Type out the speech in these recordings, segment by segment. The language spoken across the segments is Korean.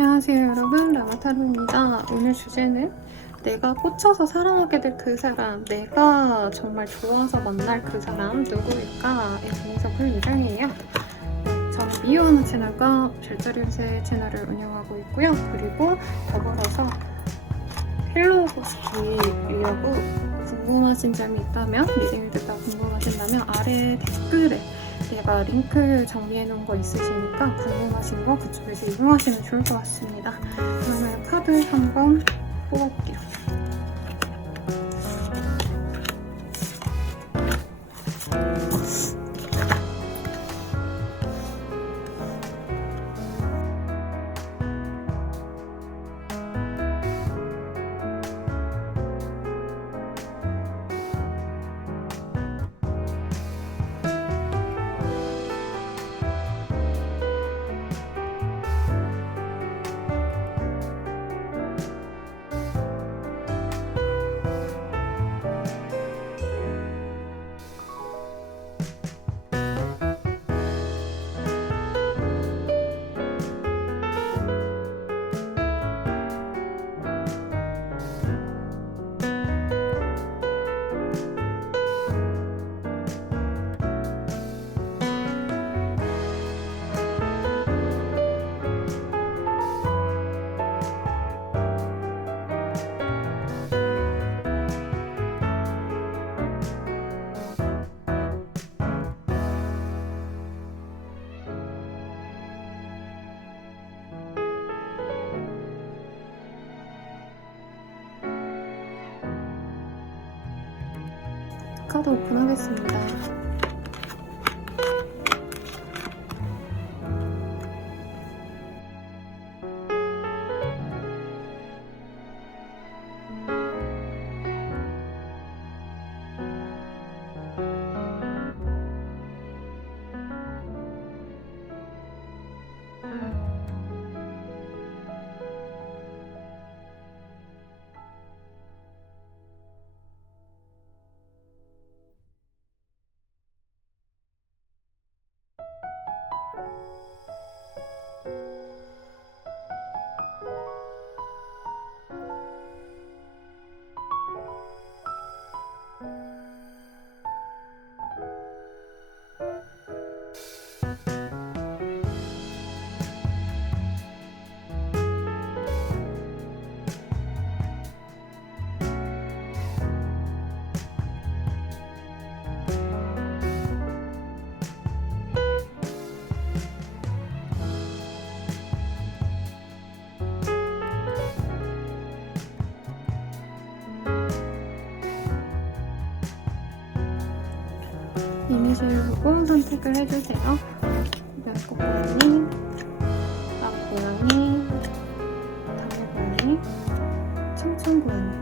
안녕하세요 여러분, 라마타로입니다. 오늘 주제는 내가 꽂혀서 사랑하게 될 그 사람, 내가 정말 좋아서 만날 그 사람 누구일까에 대해서 볼 예정이에요. 저는 미유하나 채널과 별자리 운세 채널을 운영하고 있고요. 그리고 더불어서 헬로호스키이라고 궁금하신 점이 있다면, 리딩을 듣다 궁금하신다면 아래 댓글에 제가 링크 정리해 놓은 거 있으시니까 궁금하신 거 그쪽에서 이용하시면 좋을 것 같습니다. 그러면 카드 한번 뽑아볼게요. 카드 오픈하겠습니다. 이미지를 보고 선택을 해주세요. 별꽃고양이, 앞고양이, 당일고양이, 청천고양이.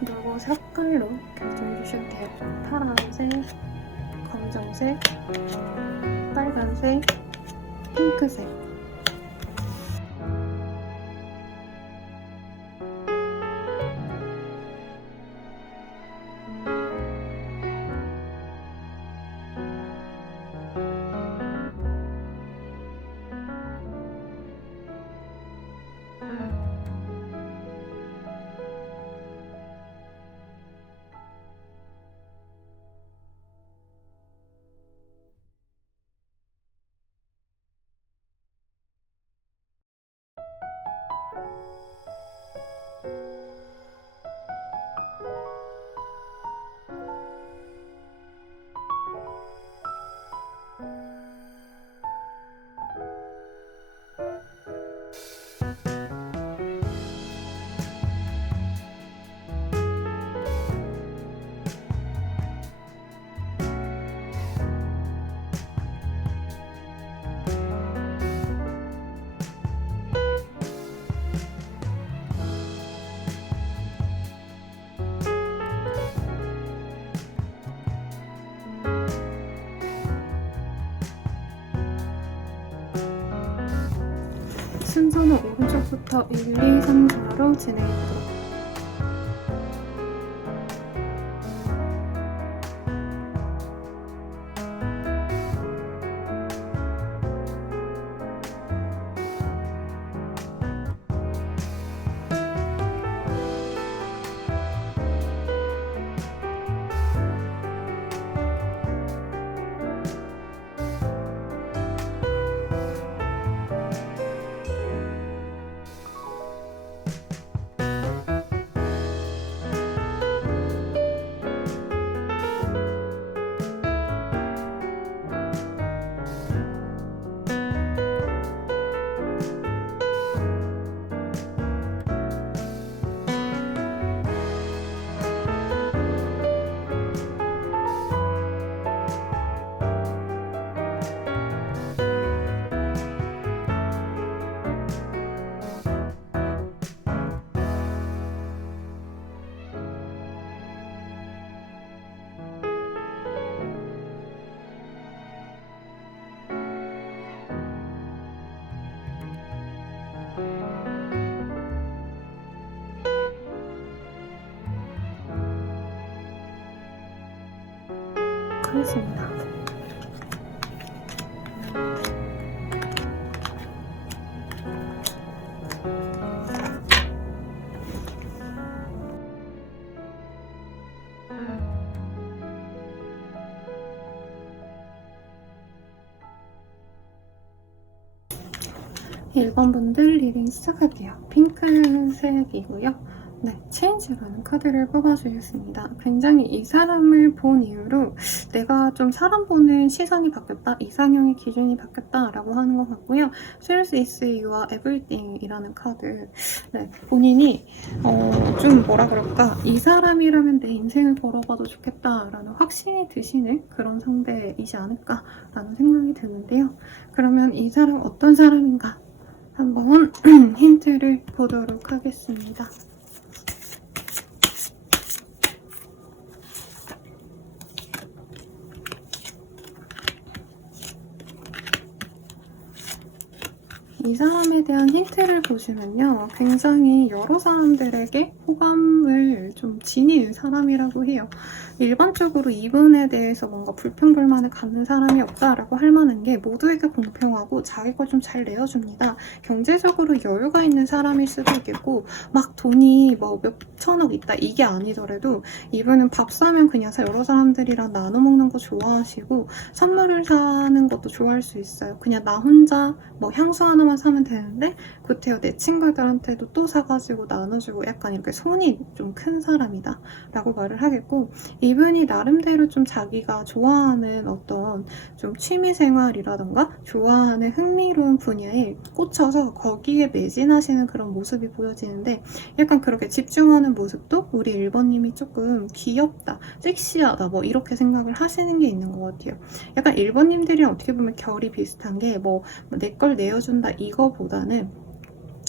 그리고 색깔로 결정해 주셔도 돼요. 파란색, 검정색, 빨간색, 핑크색. 순서는 오른쪽부터 1, 2, 3, 4로 진행해보도록. 하겠습니다. 일 번 분들 리딩 시작할게요. 핑크색이고요. 네, 체인지라는 카드를 뽑아주겠습니다. 굉장히 이 사람을 본 이후로 내가 좀 사람 보는 시선이 바뀌었다, 이상형의 기준이 바뀌었다 라고 하는 것 같고요. Choose is your everything 이라는 카드. 네, 본인이 좀 뭐라 그럴까, 이 사람이라면 내 인생을 걸어봐도 좋겠다 라는 확신이 드시는 그런 상대이지 않을까 라는 생각이 드는데요. 그러면 이 사람 어떤 사람인가 한번 힌트를 보도록 하겠습니다. 이 사람에 대한 힌트를 보시면요, 굉장히 여러 사람들에게 호감을 좀 지니는 사람이라고 해요. 일반적으로 이분에 대해서 뭔가 불평불만을 갖는 사람이 없다라고 할 만한 게 모두에게 공평하고 자기 걸 좀 잘 내어줍니다. 경제적으로 여유가 있는 사람일 수도 있겠고, 막 돈이 뭐 몇천억 있다 이게 아니더라도 이분은 밥 사면 그냥 여러 사람들이랑 나눠 먹는 거 좋아하시고, 선물을 사는 것도 좋아할 수 있어요. 그냥 나 혼자 뭐 향수 하나만 사면 되는데 구태여 내 친구들한테도 또 사가지고 나눠주고, 약간 이렇게 손이 좀 큰 사람이다 라고 말을 하겠고, 이분이 나름대로 좀 자기가 좋아하는 어떤 좀 취미생활이라던가 좋아하는 흥미로운 분야에 꽂혀서 거기에 매진하시는 그런 모습이 보여지는데, 약간 그렇게 집중하는 모습도 우리 1번님이 조금 귀엽다, 섹시하다 뭐 이렇게 생각을 하시는 게 있는 것 같아요. 약간 1번님들이랑 어떻게 보면 결이 비슷한 게 뭐 내 걸 내어준다 이거보다는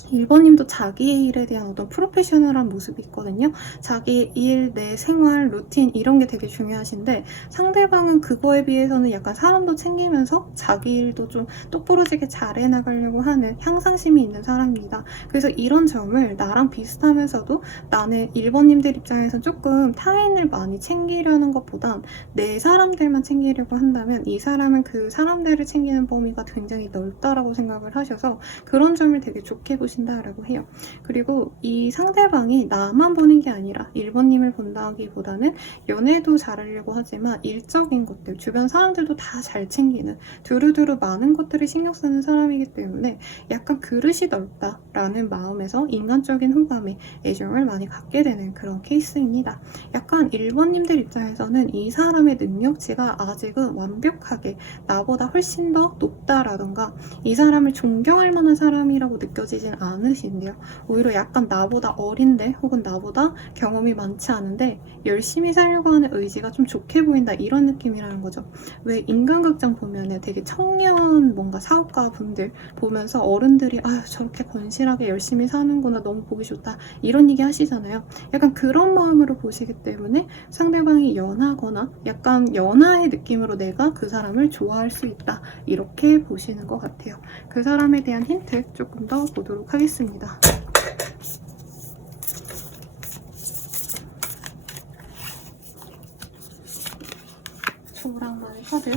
1번님도 자기의 일에 대한 어떤 프로페셔널한 모습이 있거든요. 자기 일, 내 생활, 루틴 이런 게 되게 중요하신데, 상대방은 그거에 비해서는 약간 사람도 챙기면서 자기 일도 좀 똑부러지게 잘 해나가려고 하는 향상심이 있는 사람입니다. 그래서 이런 점을 나랑 비슷하면서도 나는 1번님들 입장에서 조금 타인을 많이 챙기려는 것보단 내 사람들만 챙기려고 한다면 이 사람은 그 사람들을 챙기는 범위가 굉장히 넓다라고 생각을 하셔서 그런 점을 되게 좋게 보시는 라고 해요. 그리고 이 상대방이 나만 보는 게 아니라 1번님을 본다기보다는 연애도 잘하려고 하지만 일적인 것들, 주변 사람들도 다 잘 챙기는, 두루두루 많은 것들을 신경 쓰는 사람이기 때문에 약간 그릇이 넓다라는 마음에서 인간적인 호감에 애정을 많이 갖게 되는 그런 케이스입니다. 약간 1번님들 입장에서는 이 사람의 능력치가 아직은 완벽하게 나보다 훨씬 더 높다라던가 이 사람을 존경할 만한 사람이라고 느껴지진 않아요. 않으신데요. 오히려 약간 나보다 어린데 혹은 나보다 경험이 많지 않은데 열심히 살려고 하는 의지가 좀 좋게 보인다, 이런 느낌이라는 거죠. 왜 인간극장 보면은 되게 청년 뭔가 사업가 분들 보면서 어른들이 아유 저렇게 건실하게 열심히 사는구나, 너무 보기 좋다, 이런 얘기 하시잖아요. 약간 그런 마음으로 보시기 때문에 상대방이 연하거나 약간 연하의 느낌으로 내가 그 사람을 좋아할 수 있다, 이렇게 보시는 것 같아요. 그 사람에 대한 힌트 조금 더 보도록 하겠습니다. 저랑만의 카드.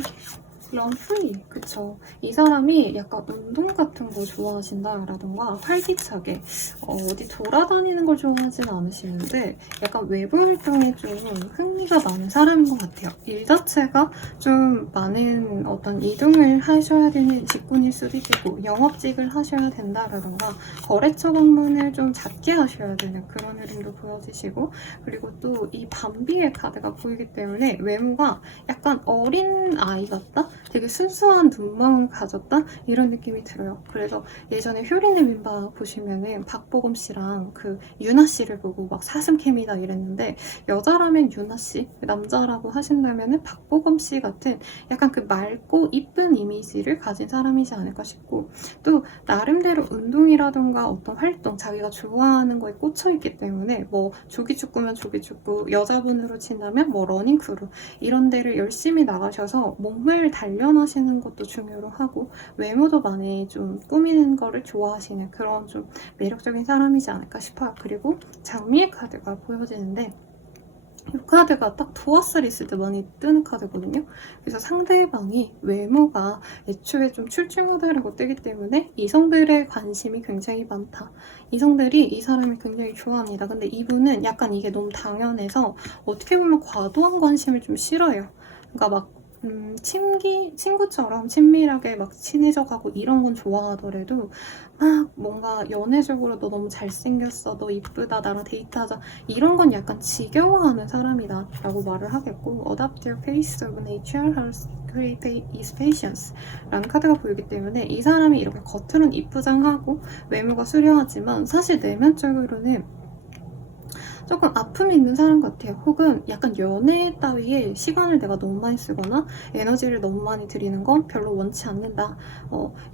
런프리, 그쵸. 이 사람이 약간 운동 같은 거 좋아하신다라던가 활기차게 어디 돌아다니는 걸 좋아하진 않으시는데 약간 외부 활동에 좀 흥미가 많은 사람인 것 같아요. 일 자체가 좀 많은 어떤 이동을 하셔야 되는 직군일 수도 있고 영업직을 하셔야 된다라던가 거래처 방문을 좀 잦게 하셔야 되는 그런 흐름도 보여지시고, 그리고 또 이 밤비의 카드가 보이기 때문에 외모가 약간 어린 아이 같다? 되게 순수한 눈망울 가졌다? 이런 느낌이 들어요. 그래서 예전에 효린의 민박 보시면은 박보검 씨랑 그 유나 씨를 보고 막 사슴캠이다 이랬는데, 여자라면 유나 씨, 남자라고 하신다면은 박보검 씨 같은 약간 그 맑고 이쁜 이미지를 가진 사람이지 않을까 싶고, 또 나름대로 운동이라던가 어떤 활동, 자기가 좋아하는 거에 꽂혀있기 때문에 뭐 조기축구면 조기축구, 여자분으로 친다면 뭐 러닝크루, 이런 데를 열심히 나가셔서 몸을 단련하시는 것도 중요로 하고 외모도 많이 좀 꾸미는 거를 좋아하시는 그런 좀 매력적인 사람이지 않을까 싶어요. 그리고 장미의 카드가 보여지는데 이 카드가 딱 두어스리스 때 많이 뜨는 카드거든요. 그래서 상대방이 외모가 애초에 좀 출중하다라고 뜨기 때문에 이성들의 관심이 굉장히 많다. 이성들이 이 사람을 굉장히 좋아합니다. 근데 이분은 약간 이게 너무 당연해서 어떻게 보면 과도한 관심을 좀 싫어해요. 그러니까 막 친구처럼 친밀하게 막 친해져가고 이런 건 좋아하더라도 막 뭔가 연애적으로 너 너무 잘생겼어, 너 이쁘다, 나랑 데이트하자, 이런 건 약간 지겨워하는 사람이다 라고 말을 하겠고, Adapt your pace of nature has great is patience 라는 카드가 보이기 때문에 이 사람이 이렇게 겉으로는 이쁘장하고 외모가 수려하지만 사실 내면적으로는 조금 아픔이 있는 사람 같아요. 혹은 약간 연애 따위에 시간을 내가 너무 많이 쓰거나 에너지를 너무 많이 들이는 건 별로 원치 않는다.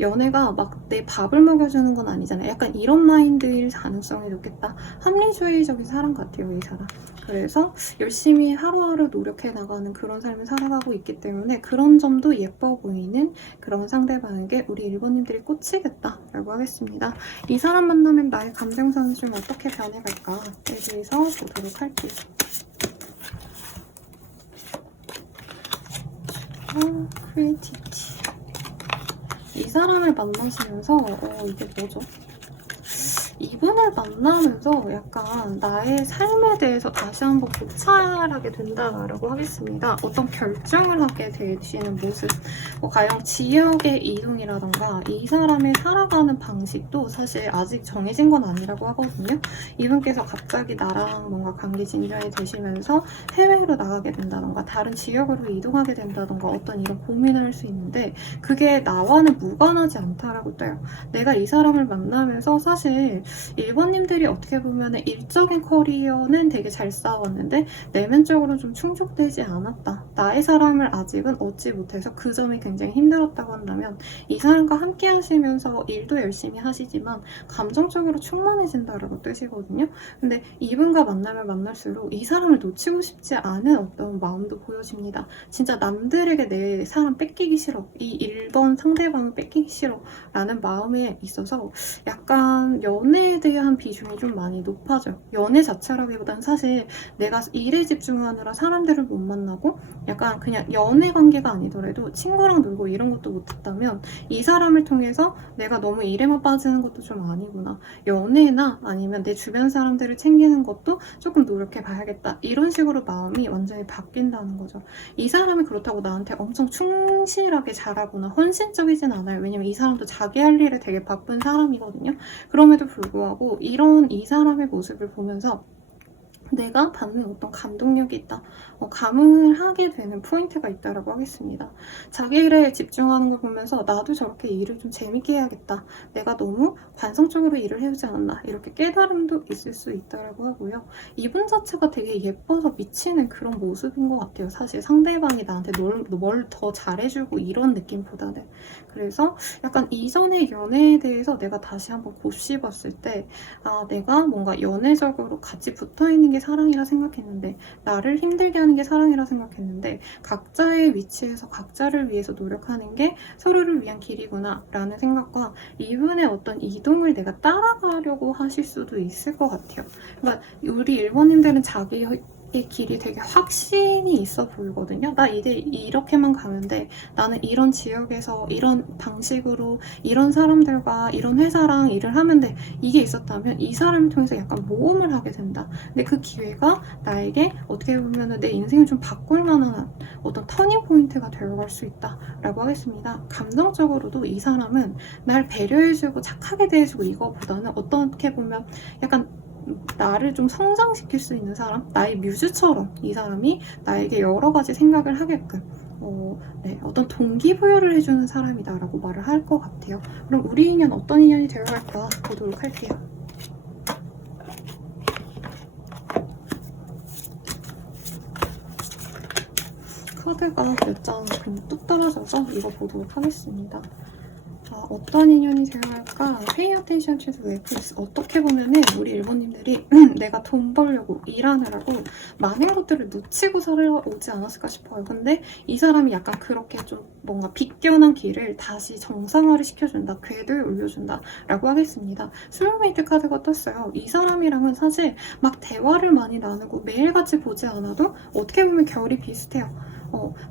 연애가 막 내 밥을 먹여주는 건 아니잖아요. 약간 이런 마인드일 가능성이 높겠다. 합리주의적인 사람 같아요, 이 사람. 그래서 열심히 하루하루 노력해 나가는 그런 삶을 살아가고 있기 때문에 그런 점도 예뻐 보이는 그런 상대방에게 우리 1번님들이 꽂히겠다라고 하겠습니다. 이 사람 만나면 나의 감정선이 좀 어떻게 변해갈까에 대해서 보도록 할게요. 크리에이티비티. 이 사람을 만나시면서 이게 뭐죠? 이분을 만나면서 약간 나의 삶에 대해서 다시 한번 고찰하게 된다라고 하겠습니다. 어떤 결정을 하게 되시는 모습, 가령 지역의 이동이라던가 이 사람이 살아가는 방식도 사실 아직 정해진 건 아니라고 하거든요. 이분께서 갑자기 나랑 뭔가 관계 진전이 되시면서 해외로 나가게 된다던가 다른 지역으로 이동하게 된다던가 어떤 이런 고민을 할 수 있는데 그게 나와는 무관하지 않다라고 떠요. 내가 이 사람을 만나면서 사실 1번님들이 어떻게 보면 일적인 커리어는 되게 잘 쌓아왔는데 내면적으로 좀 충족되지 않았다. 나의 사람을 아직은 얻지 못해서 그 점이 굉장히 힘들었다고 한다면 이 사람과 함께 하시면서 일도 열심히 하시지만 감정적으로 충만해진다라고 뜻이거든요. 근데 이분과 만나면 만날수록 이 사람을 놓치고 싶지 않은 어떤 마음도 보여집니다. 진짜 남들에게 내 사람 뺏기기 싫어. 이 1번 상대방을 뺏기기 싫어. 라는 마음에 있어서 약간 연애에 대한 비중이 좀 많이 높아져요. 연애 자체라기보단 사실 내가 일에 집중하느라 사람들을 못 만나고 약간 그냥 연애 관계가 아니더라도 친구랑 놀고 이런 것도 못했다면 이 사람을 통해서 내가 너무 일에만 빠지는 것도 좀 아니구나. 연애나 아니면 내 주변 사람들을 챙기는 것도 조금 노력해 봐야겠다. 이런 식으로 마음이 완전히 바뀐다는 거죠. 이 사람이 그렇다고 나한테 엄청 충실하게 잘하거나 헌신적이진 않아요. 왜냐면 이 사람도 자기 할 일에 되게 바쁜 사람이거든요. 그럼에도 불구하고 이런 이 사람의 모습을 보면서 내가 받는 어떤 감동력이 있다. 감흥을 하게 되는 포인트가 있다라고 하겠습니다. 자기 일에 집중하는 걸 보면서 나도 저렇게 일을 좀 재밌게 해야겠다. 내가 너무 관성적으로 일을 해오지 않았나. 이렇게 깨달음도 있을 수 있다라고 하고요. 이분 자체가 되게 예뻐서 미치는 그런 모습인 것 같아요. 사실 상대방이 나한테 뭘 더 잘해주고 이런 느낌보다는. 그래서 약간 이전의 연애에 대해서 내가 다시 한번 곱씹었을 때 내가 뭔가 연애적으로 같이 붙어있는 게 사랑이라 생각했는데 나를 힘들게 하는 게 사랑이라 생각했는데 각자의 위치에서 각자를 위해서 노력하는 게 서로를 위한 길이구나 라는 생각과 이분의 어떤 이동을 내가 따라가려고 하실 수도 있을 것 같아요. 그러니까 우리 일본인들은 자기의 길이 되게 확신이 있어 보이거든요. 나 이제 이렇게만 가면 돼. 나는 이런 지역에서 이런 방식으로 이런 사람들과 이런 회사랑 일을 하면 돼. 이게 있었다면 이 사람을 통해서 약간 모험을 하게 된다. 근데 그 기회가 나에게 어떻게 보면 내 인생을 좀 바꿀 만한 어떤 터닝 포인트가 되어갈 수 있다라고 하겠습니다. 감정적으로도 이 사람은 날 배려해주고 착하게 대해주고 이거보다는 어떻게 보면 약간 나를 좀 성장시킬 수 있는 사람, 나의 뮤즈처럼 이 사람이 나에게 여러 가지 생각을 하게끔 어떤 동기부여를 해주는 사람이다라고 말을 할 것 같아요. 그럼 우리 인연 어떤 인연이 되어갈까 보도록 할게요. 카드가 몇 장 뚝 떨어져서 이거 보도록 하겠습니다. 어떤 인연이 되어갈까? Pay attention to the Eclipse. 어떻게 보면은 우리 일본님들이 내가 돈 벌려고 일하느라고 많은 것들을 놓치고 살아오지 않았을까 싶어요. 근데 이 사람이 약간 그렇게 좀 뭔가 비껴난 길을 다시 정상화를 시켜준다. 궤도에 올려준다. 라고 하겠습니다. 소울메이트 카드가 떴어요. 이 사람이랑은 사실 막 대화를 많이 나누고 매일같이 보지 않아도 어떻게 보면 결이 비슷해요.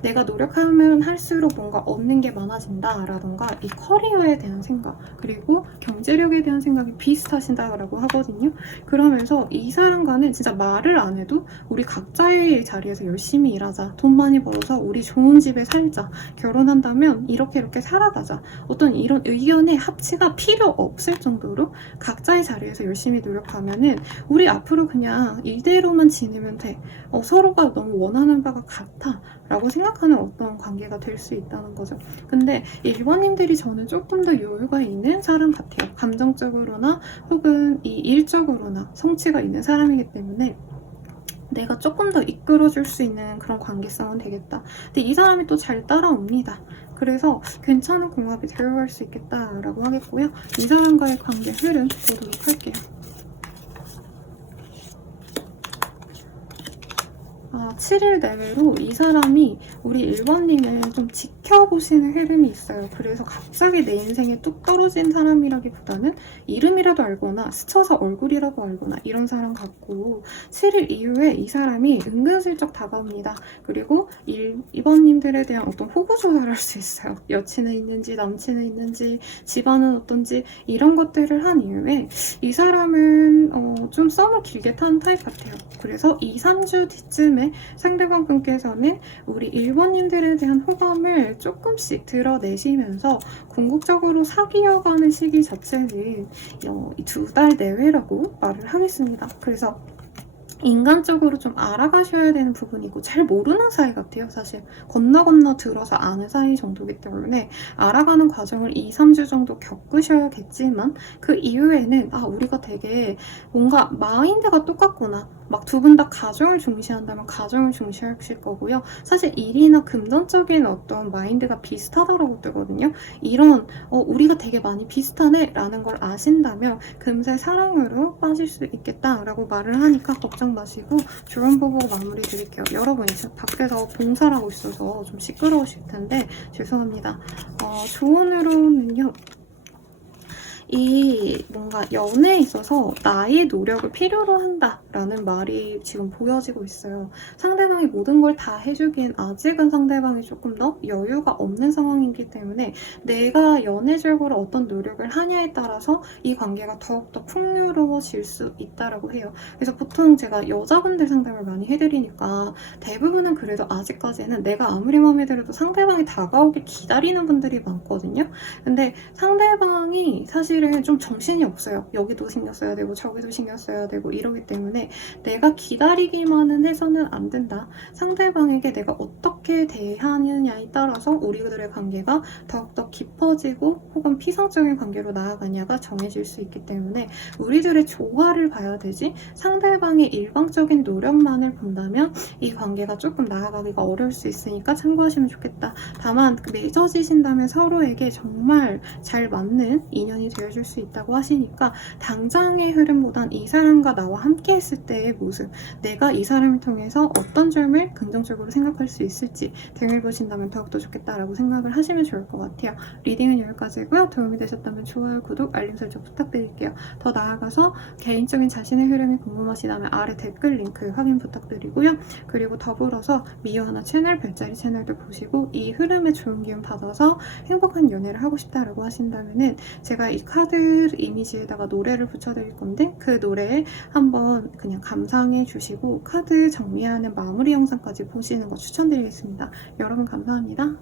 내가 노력하면 할수록 뭔가 얻는 게 많아진다 라던가 이 커리어에 대한 생각 그리고 경제력에 대한 생각이 비슷하신다라고 하거든요. 그러면서 이 사람과는 진짜 말을 안 해도 우리 각자의 자리에서 열심히 일하자, 돈 많이 벌어서 우리 좋은 집에 살자, 결혼한다면 이렇게 살아가자, 어떤 이런 의견의 합치가 필요 없을 정도로 각자의 자리에서 열심히 노력하면은 우리 앞으로 그냥 이대로만 지내면 돼. 서로가 너무 원하는 바가 같아 라고 생각하는 어떤 관계가 될 수 있다는 거죠. 근데 일본인들이 저는 조금 더 여유가 있는 사람 같아요. 감정적으로나 혹은 이 일적으로나 성취가 있는 사람이기 때문에 내가 조금 더 이끌어줄 수 있는 그런 관계성은 되겠다. 근데 이 사람이 또 잘 따라옵니다. 그래서 괜찮은 궁합이 되어갈 수 있겠다라고 하겠고요. 이 사람과의 관계 흐름 보도록 할게요. 7일 내외로 이 사람이 우리 1번님을 좀 지켜보시는 흐름이 있어요. 그래서 갑자기 내 인생에 뚝 떨어진 사람이라기보다는 이름이라도 알거나 스쳐서 얼굴이라도 알거나 이런 사람 같고 7일 이후에 이 사람이 은근슬쩍 다가옵니다. 그리고 2번님들에 대한 어떤 호구조사를 할 수 있어요. 여친은 있는지 남친은 있는지 집안은 어떤지 이런 것들을 한 이후에 이 사람은 좀 썸을 길게 타는 타입 같아요. 그래서 2, 3주 뒤쯤에 상대방 분께서는 우리 1번님들에 대한 호감을 조금씩 드러내시면서 궁극적으로 사귀어가는 시기 자체는 2달 내외라고 말을 하겠습니다. 그래서 인간적으로 좀 알아가셔야 되는 부분이고 잘 모르는 사이 같아요. 사실 건너 들어서 아는 사이 정도이기 때문에 알아가는 과정을 2, 3주 정도 겪으셔야겠지만 그 이후에는 우리가 되게 뭔가 마인드가 똑같구나. 막 두 분 다 가정을 중시한다면 가정을 중시하실 거고요. 사실 일이나 금전적인 어떤 마인드가 비슷하다라고 뜨거든요. 이런 우리가 되게 많이 비슷하네 라는 걸 아신다면 금세 사랑으로 빠질 수 있겠다라고 말을 하니까 걱정 마시고 조언 보고 마무리 드릴게요. 여러분이 지금 밖에서 봉사를 하고 있어서 좀 시끄러우실 텐데 죄송합니다. 조언으로는요. 이 뭔가 연애에 있어서 나의 노력을 필요로 한다라는 말이 지금 보여지고 있어요. 상대방이 모든 걸 다 해주기엔 아직은 상대방이 조금 더 여유가 없는 상황이기 때문에 내가 연애적으로 어떤 노력을 하냐에 따라서 이 관계가 더욱더 풍요로워질 수 있다라고 해요. 그래서 보통 제가 여자분들 상담을 많이 해드리니까 대부분은 그래도 아직까지는 내가 아무리 마음에 들어도 상대방이 다가오길 기다리는 분들이 많거든요. 근데 상대방이 사실 사실은 좀 정신이 없어요. 여기도 신경 써야 되고 저기도 신경 써야 되고 이러기 때문에 내가 기다리기만은 해서는 안 된다. 상대방에게 내가 어떻게 대하느냐에 따라서 우리들의 관계가 더욱더 깊어지고 혹은 피상적인 관계로 나아가냐가 정해질 수 있기 때문에 우리들의 조화를 봐야 되지, 상대방의 일방적인 노력만을 본다면 이 관계가 조금 나아가기가 어려울 수 있으니까 참고하시면 좋겠다. 다만 맺어지신다면 서로에게 정말 잘 맞는 인연이 되어줄 수 있다고 하시니까 당장의 흐름보단 이 사람과 나와 함께 했을 때의 모습, 내가 이 사람을 통해서 어떤 점을 긍정적으로 생각할 수 있을지 등을 보신다면 더욱더 좋겠다라고 생각을 하시면 좋을 것 같아요. 리딩은 여기까지고요. 도움이 되셨다면 좋아요, 구독, 알림 설정 부탁드릴게요. 더 나아가서 개인적인 자신의 흐름이 궁금하시다면 아래 댓글 링크 확인 부탁드리고요. 그리고 더불어서 미유하나 채널, 별자리 채널도 보시고 이 흐름에 좋은 기운 받아서 행복한 연애를 하고 싶다라고 하신다면은 제가 이 카드 이미지에다가 노래를 붙여드릴 건데 그 노래에 한번 그냥 감상해 주시고 카드 정리하는 마무리 영상까지 보시는 거 추천드리겠습니다. 여러분 감사합니다.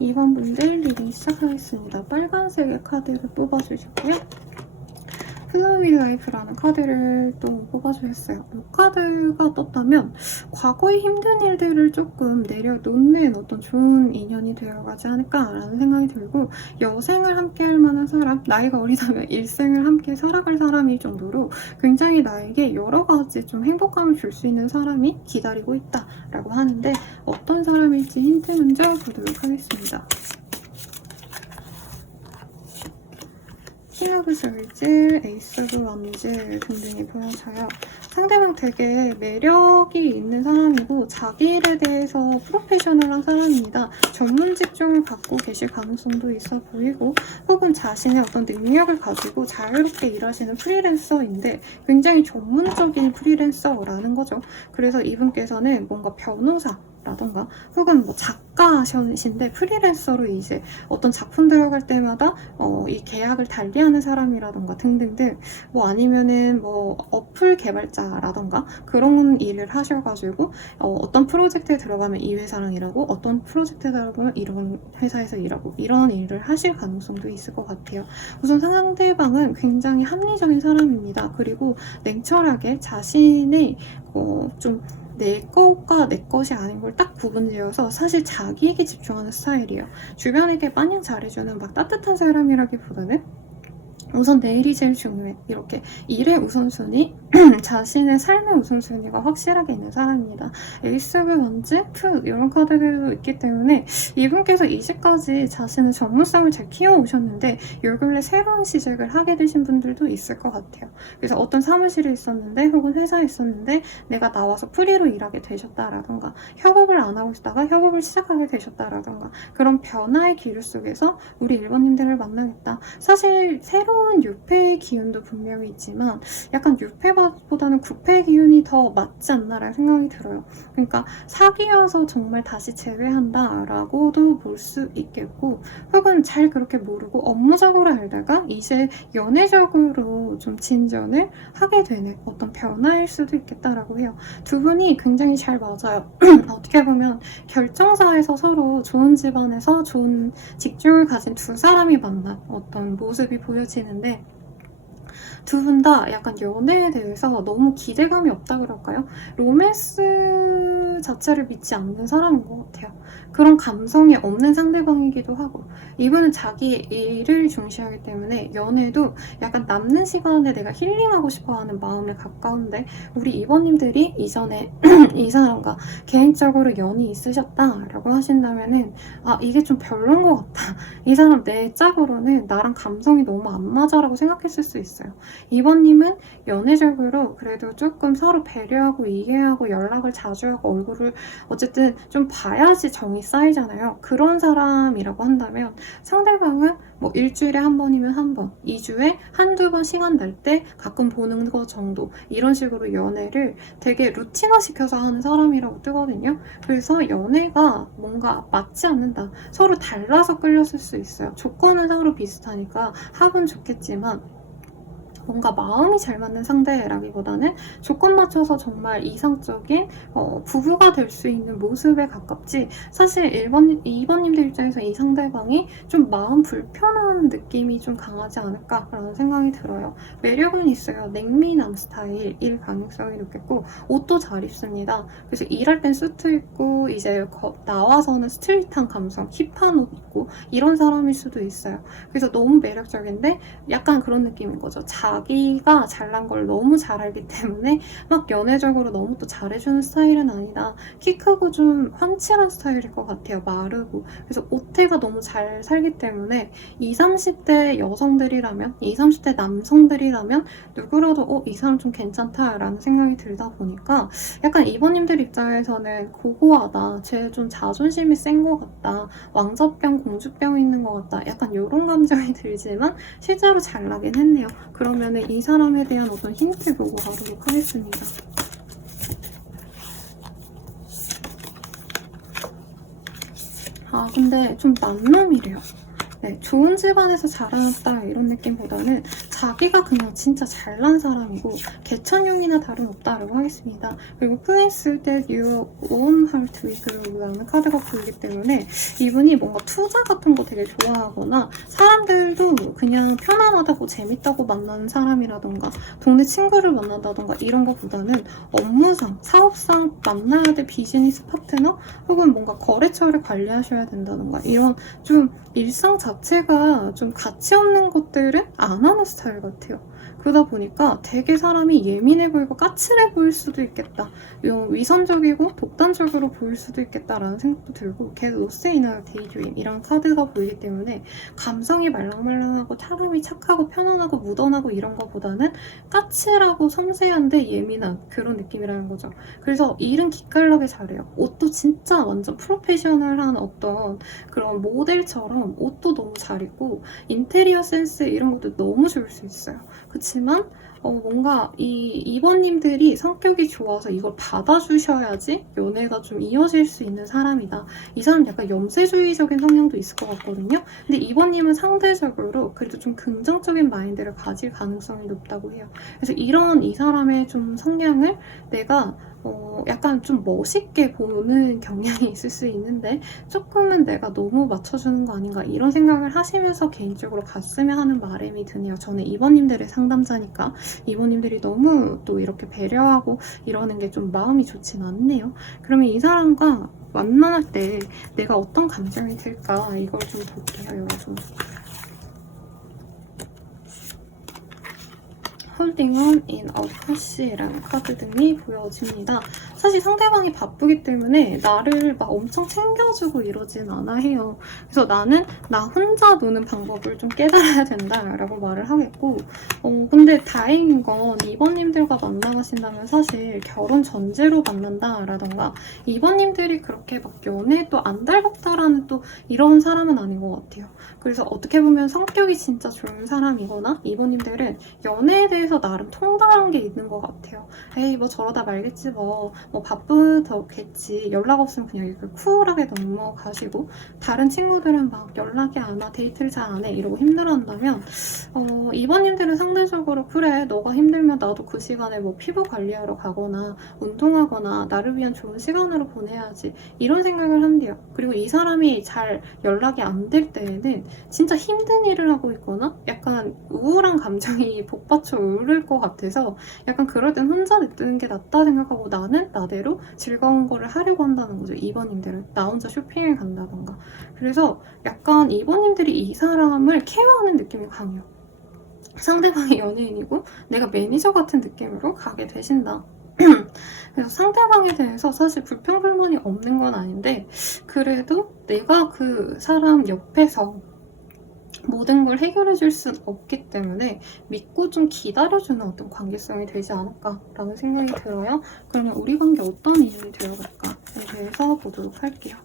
2번 분들 리딩 시작하겠습니다. 빨간색의 카드를 뽑아주시고요. 플로우 위 라이프라는 카드를 또 뽑아주셨어요. 이 카드가 떴다면 과거의 힘든 일들을 조금 내려놓는 어떤 좋은 인연이 되어가지 않을까라는 생각이 들고, 여생을 함께 할 만한 사람, 나이가 어리다면 일생을 함께 살아갈 사람일 정도로 굉장히 나에게 여러 가지 좀 행복감을 줄 수 있는 사람이 기다리고 있다라고 하는데, 어떤 사람일지 힌트 먼저 보도록 하겠습니다. 킹 오브 스월드, 에이스 오브 원즈 등등이 보여져요. 상대방 되게 매력이 있는 사람이고 자기 일에 대해서 프로페셔널한 사람입니다. 전문 직종을 갖고 계실 가능성도 있어 보이고, 혹은 자신의 어떤 능력을 가지고 자유롭게 일하시는 프리랜서인데 굉장히 전문적인 프리랜서라는 거죠. 그래서 이분께서는 뭔가 변호사 라던가 혹은 뭐 작가신데 프리랜서로 이제 어떤 작품 들어갈 때마다 이 계약을 달리하는 사람이라던가 등등등, 뭐 아니면은 뭐 어플 개발자라던가 그런 일을 하셔가지고 어떤 프로젝트에 들어가면 이 회사랑 일하고 어떤 프로젝트에 들어가면 이런 회사에서 일하고 이런 일을 하실 가능성도 있을 것 같아요. 우선 상대방은 굉장히 합리적인 사람입니다. 그리고 냉철하게 자신의 좀 내 것과 내 것이 아닌 걸 딱 구분지어서 사실 자기에게 집중하는 스타일이에요. 주변에게 마냥 잘해주는 막 따뜻한 사람이라기보다는 우선 내 일이 제일 중요해. 이렇게 일의 우선순위, 자신의 삶의 우선순위가 확실하게 있는 사람입니다. 에이스 오브 원즈, 이런 카드들도 있기 때문에 이분께서 이제까지 자신의 전문성을 잘 키워오셨는데 요 근래 새로운 시작을 하게 되신 분들도 있을 것 같아요. 그래서 어떤 사무실에 있었는데 혹은 회사에 있었는데 내가 나와서 프리로 일하게 되셨다라던가, 협업을 안 하고 있다가 협업을 시작하게 되셨다라던가, 그런 변화의 기류 속에서 우리 1번님들을 만나겠다. 사실 새로운 유패의 기운도 분명히 있지만 약간 유패보다는 구패의 기운이 더 맞지 않나라는 생각이 들어요. 그러니까 사귀어서 정말 다시 재회한다 라고도 볼 수 있겠고, 혹은 잘 그렇게 모르고 업무적으로 알다가 이제 연애적으로 좀 진전을 하게 되는 어떤 변화일 수도 있겠다라고 해요. 두 분이 굉장히 잘 맞아요. 어떻게 보면 결정사에서 서로 좋은 집안에서 좋은 직종을 가진 두 사람이 만난 어떤 모습이 보여지는데, 두 분 다 약간 연애에 대해서 너무 기대감이 없다 그럴까요? 로맨스 자체를 믿지 않는 사람인 것 같아요. 그런 감성이 없는 상대방이기도 하고, 이분은 자기 일을 중시하기 때문에 연애도 약간 남는 시간에 내가 힐링하고 싶어하는 마음에 가까운데, 우리 2번님들이 이전에 이 사람과 개인적으로 연이 있으셨다라고 하신다면은 이게 좀 별론 것 같다. 이 사람 내 짝으로는 나랑 감성이 너무 안 맞아라고 생각했을 수 있어요. 2번님은 연애적으로 그래도 조금 서로 배려하고 이해하고 연락을 자주 하고 얼굴을 어쨌든 좀 봐야지 정이 쌓이잖아요. 그런 사람이라고 한다면 상대방은 뭐 일주일에 한 번이면 한 번, 2주에 한두 번 시간 날 때 가끔 보는 거 정도, 이런 식으로 연애를 되게 루틴화 시켜서 하는 사람이라고 뜨거든요. 그래서 연애가 뭔가 맞지 않는다, 서로 달라서 끌렸을 수 있어요. 조건은 서로 비슷하니까 합은 좋겠지만 뭔가 마음이 잘 맞는 상대라기보다는 조건 맞춰서 정말 이상적인 부부가 될 수 있는 모습에 가깝지, 사실 2번님들 입장에서 이 상대방이 좀 마음 불편한 느낌이 좀 강하지 않을까라는 생각이 들어요. 매력은 있어요. 냉미남 스타일일 가능성이 높겠고, 옷도 잘 입습니다. 그래서 일할 땐 수트 입고 이제 나와서는 스트릿한 감성, 힙한 옷 입고 이런 사람일 수도 있어요. 그래서 너무 매력적인데 약간 그런 느낌인 거죠. 자기가 잘난 걸 너무 잘 알기 때문에 막 연애적으로 너무 또 잘해주는 스타일은 아니다. 키 크고 좀 환칠한 스타일일 것 같아요. 마르고. 그래서 옷태가 너무 잘 살기 때문에 20, 30대 여성들이라면, 20, 30대 남성들이라면 누구라도 이 사람 좀 괜찮다라는 생각이 들다 보니까 약간 2번님들 입장에서는 고고하다, 쟤 좀 자존심이 센 것 같다, 왕자병 공주병 있는 것 같다, 약간 이런 감정이 들지만 실제로 잘 나긴 했네요. 그러면은 이 사람에 대한 어떤 힌트 보고 가도록 하겠습니다. 근데 좀 남놈이래요. 네, 좋은 집안에서 자라났다 이런 느낌보다는 자기가 그냥 진짜 잘난 사람이고 개천용이나 다름없다라고 하겠습니다. 그리고 플레이스 때 Your Own Heart with You라는 카드가 보이기 때문에 이분이 뭔가 투자 같은 거 되게 좋아하거나 사람들도 그냥 편안하다고 재밌다고 만나는 사람이라던가 동네 친구를 만난다던가 이런 것보다는 업무상, 사업상 만나야 될 비즈니스 파트너 혹은 뭔가 거래처를 관리하셔야 된다던가 이런 좀 일상 자체가 좀 가치 없는 것들은 안 하는 스타일 같아요. 그러다 보니까 되게 사람이 예민해 보이고 까칠해 보일 수도 있겠다. 위선적이고 독단적으로 보일 수도 있겠다라는 생각도 들고 Get Lost in a Daydream 이런 카드가 보이기 때문에 감성이 말랑말랑하고 사람이 착하고 편안하고 무던하고 이런 것보다는 까칠하고 섬세한데 예민한 그런 느낌이라는 거죠. 그래서 일은 기깔나게 잘해요. 옷도 진짜 완전 프로페셔널한 어떤 그런 모델처럼 옷도 너무 잘 입고 인테리어 센스 이런 것도 너무 좋을 수 있어요. 그치만 뭔가 이 2번님들이 성격이 좋아서 이걸 받아주셔야지 연애가 좀 이어질 수 있는 사람이다. 이 사람 약간 염세주의적인 성향도 있을 것 같거든요. 근데 2번님은 상대적으로 그래도 좀 긍정적인 마인드를 가질 가능성이 높다고 해요. 그래서 이런 이 사람의 좀 성향을 내가 약간 좀 멋있게 보는 경향이 있을 수 있는데 조금은 내가 너무 맞춰주는 거 아닌가 이런 생각을 하시면서 개인적으로 갔으면 하는 바람이 드네요. 저는 2번님들의 상담자니까 2번님들이 너무 또 이렇게 배려하고 이러는 게 좀 마음이 좋진 않네요. 그러면 이 사람과 만날 때 내가 어떤 감정이 들까 이걸 좀 볼게요. 여기서. Holding on in a Push라는 카드 등이 보여집니다. 사실 상대방이 바쁘기 때문에 나를 막 엄청 챙겨주고 이러진 않아 해요. 그래서 나는 나 혼자 노는 방법을 좀 깨달아야 된다라고 말을 하겠고 근데 다행인 건 2번님들과 만나가신다면 사실 결혼 전제로 만난다라던가 2번님들이 그렇게 막 연애에 또 안 달갑다라는 또 이런 사람은 아닌 것 같아요. 그래서 어떻게 보면 성격이 진짜 좋은 사람이거나 2번님들은 연애에 대해서 나름 통달한 게 있는 것 같아요. 에이 뭐 저러다 말겠지 뭐 바쁘겠지 연락 없으면 그냥 이렇게 쿨하게 넘어가시고 다른 친구들은 막 연락이 안 와 데이트를 잘 안 해 이러고 힘들어한다면 2번님들은 상대적으로 그래 너가 힘들면 나도 그 시간에 뭐 피부 관리하러 가거나 운동하거나 나를 위한 좋은 시간으로 보내야지 이런 생각을 한대요. 그리고 이 사람이 잘 연락이 안 될 때에는 진짜 힘든 일을 하고 있거나 약간 우울한 감정이 복받쳐 오를 것 같아서 약간 그럴 땐 혼자 냅두는 게 낫다 생각하고 나는 나대로 즐거운 거를 하려고 한다는 거죠. 2번님들은 나 혼자 쇼핑을 간다던가. 그래서 약간 2번님들이 이 사람을 케어하는 느낌이 강해요. 상대방이 연예인이고 내가 매니저 같은 느낌으로 가게 되신다. 그래서 상대방에 대해서 사실 불평불만이 없는 건 아닌데 그래도 내가 그 사람 옆에서 모든 걸 해결해 줄 순 없기 때문에 믿고 좀 기다려주는 어떤 관계성이 되지 않을까라는 생각이 들어요. 그러면 우리 관계 어떤 인연이 되어갈까에 대해서 보도록 할게요.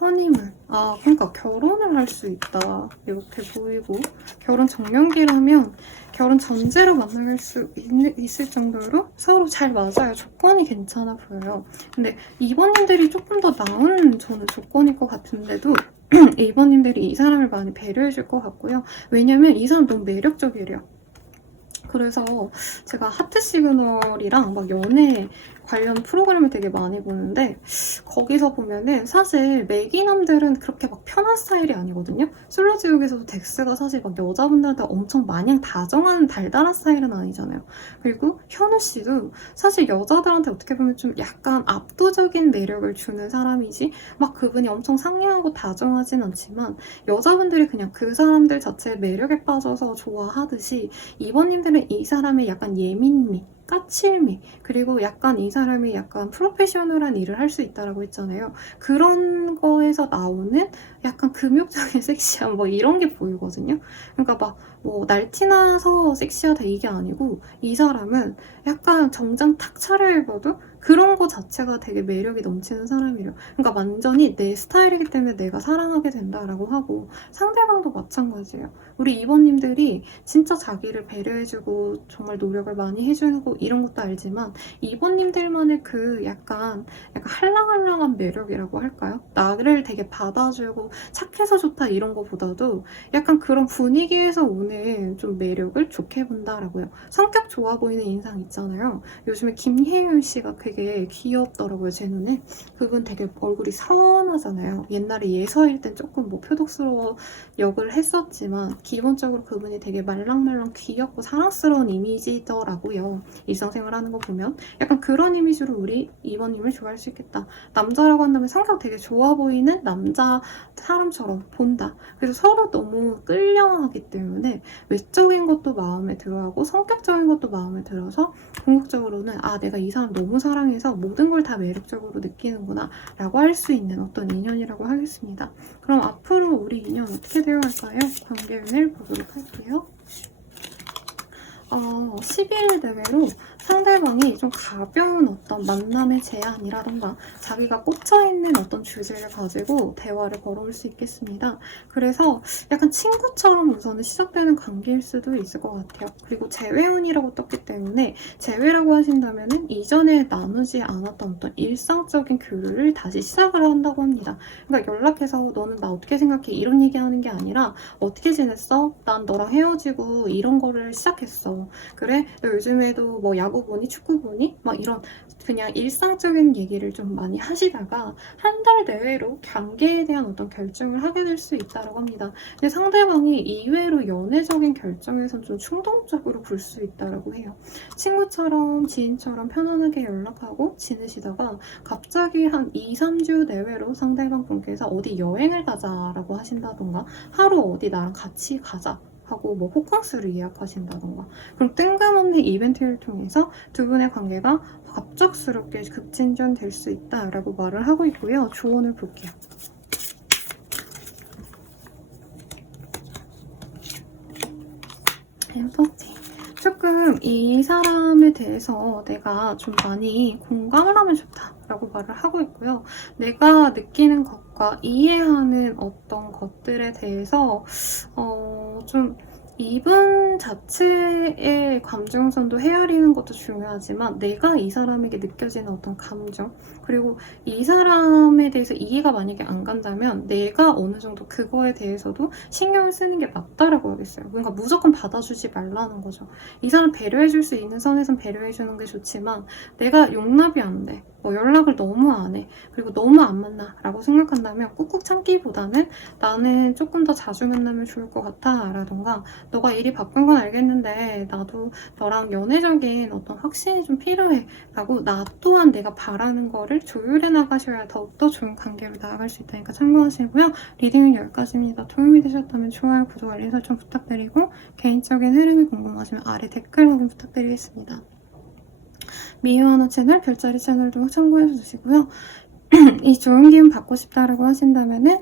허니문. 그러니까 결혼을 할 수 있다. 이렇게 보이고 결혼 정년기라면 결혼 전제로 만날 수 있을 정도로 서로 잘 맞아요. 조건이 괜찮아 보여요. 근데 2번님들이 조금 더 나은 저는 조건일 것 같은데도 2번님들이 이 사람을 많이 배려해 줄 것 같고요. 왜냐면 이 사람 너무 매력적이래요. 그래서 제가 하트 시그널이랑 막 연애 관련 프로그램을 되게 많이 보는데 거기서 보면은 사실 매기남들은 그렇게 막 편한 스타일이 아니거든요. 솔로지옥에서도 덱스가 사실 막 여자분들한테 엄청 마냥 다정한 달달한 스타일은 아니잖아요. 그리고 현우 씨도 사실 여자들한테 어떻게 보면 좀 약간 압도적인 매력을 주는 사람이지 막 그분이 엄청 상냥하고 다정하진 않지만 여자분들이 그냥 그 사람들 자체의 매력에 빠져서 좋아하듯이 2번님들은 이 사람의 약간 예민미 까칠미 그리고 약간 이 사람이 약간 프로페셔널한 일을 할 수 있다라고 했잖아요. 그런 거에서 나오는 약간 금욕적인 섹시함 뭐 이런 게 보이거든요. 그러니까 막 뭐 날티나서 섹시하다 이게 아니고 이 사람은 약간 정장 탁 차려입어도 그런 거 자체가 되게 매력이 넘치는 사람이래요. 그러니까 완전히 내 스타일이기 때문에 내가 사랑하게 된다라고 하고 상대방도 마찬가지예요. 우리 이번님들이 진짜 자기를 배려해주고 정말 노력을 많이 해주고 이런 것도 알지만 이번님들만의 그 약간 할랑할랑한 매력이라고 할까요? 나를 되게 받아주고 착해서 좋다 이런 거보다도 약간 그런 분위기에서 오는 좀 매력을 좋게 본다라고요. 성격 좋아 보이는 인상 있잖아요. 요즘에 김혜윤 씨가 되게 귀엽더라고요, 제 눈에. 그분 되게 얼굴이 선하잖아요. 옛날에 예서일 땐 조금 뭐 표독스러워 역을 했었지만 기본적으로 그분이 되게 말랑말랑 귀엽고 사랑스러운 이미지더라고요. 일상생활 하는 거 보면 약간 그런 이미지로 우리 이번님을 좋아할 수 있겠다. 남자라고 한다면 성격 되게 좋아 보이는 남자 사람처럼 본다. 그래서 서로 너무 끌려하기 때문에 외적인 것도 마음에 들어하고 성격적인 것도 마음에 들어서 궁극적으로는 아 내가 이 사람 너무 사랑해서 모든 걸 다 매력적으로 느끼는구나 라고 할 수 있는 어떤 인연이라고 하겠습니다. 그럼 앞으로 우리 인연 어떻게 되어 갈까요? 관계운을 보도록 할게요. 12일 내외로 상대방이 좀 가벼운 어떤 만남의 제안이라던가 자기가 꽂혀있는 어떤 주제를 가지고 대화를 걸어올 수 있겠습니다. 그래서 약간 친구처럼 우선은 시작되는 관계일 수도 있을 것 같아요. 그리고 재회운이라고 떴기 때문에 재회라고 하신다면 이전에 나누지 않았던 어떤 일상적인 교류를 다시 시작을 한다고 합니다. 그러니까 연락해서 너는 나 어떻게 생각해? 이런 얘기하는 게 아니라 어떻게 지냈어? 난 너랑 헤어지고 이런 거를 시작했어. 그래? 너 요즘에도 뭐 야구 보니? 축구 보니? 막 이런 그냥 일상적인 얘기를 좀 많이 하시다가 한 달 내외로 관계에 대한 어떤 결정을 하게 될 수 있다고 합니다. 근데 상대방이 이외로 연애적인 결정에선 좀 충동적으로 굴 수 있다고 해요. 친구처럼 지인처럼 편안하게 연락하고 지내시다가 갑자기 한 2, 3주 내외로 상대방 분께서 어디 여행을 가자라고 하신다던가 하루 어디 나랑 같이 가자 하고 뭐 호캉스를 예약하신다던가 그럼 뜬금없는 이벤트를 통해서 두 분의 관계가 갑작스럽게 급진전될 수 있다라고 말을 하고 있고요. 조언을 볼게요. 엠퍼티. 조금 이 사람에 대해서 내가 좀 많이 공감을 하면 좋다라고 말을 하고 있고요. 내가 느끼는 것과 이해하는 어떤 것들에 대해서 좀 이분 자체의 감정선도 헤아리는 것도 중요하지만 내가 이 사람에게 느껴지는 어떤 감정 그리고 이 사람에 대해서 이해가 만약에 안 간다면 내가 어느 정도 그거에 대해서도 신경을 쓰는 게 맞다라고 하겠어요. 그러니까 무조건 받아주지 말라는 거죠. 이 사람 배려해줄 수 있는 선에선 배려해주는 게 좋지만 내가 용납이 안 돼. 뭐 연락을 너무 안 해. 그리고 너무 안 만나 라고 생각한다면 꾹꾹 참기보다는 나는 조금 더 자주 만나면 좋을 것 같아 라던가 너가 일이 바쁜 건 알겠는데 나도 너랑 연애적인 어떤 확신이 좀 필요해 라고 나 또한 내가 바라는 거를 조율해 나가셔야 더욱더 좋은 관계로 나아갈 수 있다니까 참고하시고요. 리딩은 여기까지입니다. 도움이 되셨다면 좋아요, 구독, 알림 설정 부탁드리고 개인적인 흐름이 궁금하시면 아래 댓글 확인 부탁드리겠습니다. 미유하나 채널, 별자리 채널도 참고해 주시고요. 이 좋은 기운 받고 싶다라고 하신다면은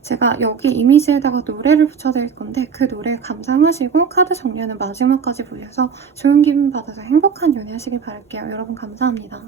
제가 여기 이미지에다가 노래를 붙여드릴 건데 그 노래 감상하시고 카드 정리하는 마지막까지 보셔서 좋은 기분 받아서 행복한 연애 하시길 바랄게요. 여러분 감사합니다.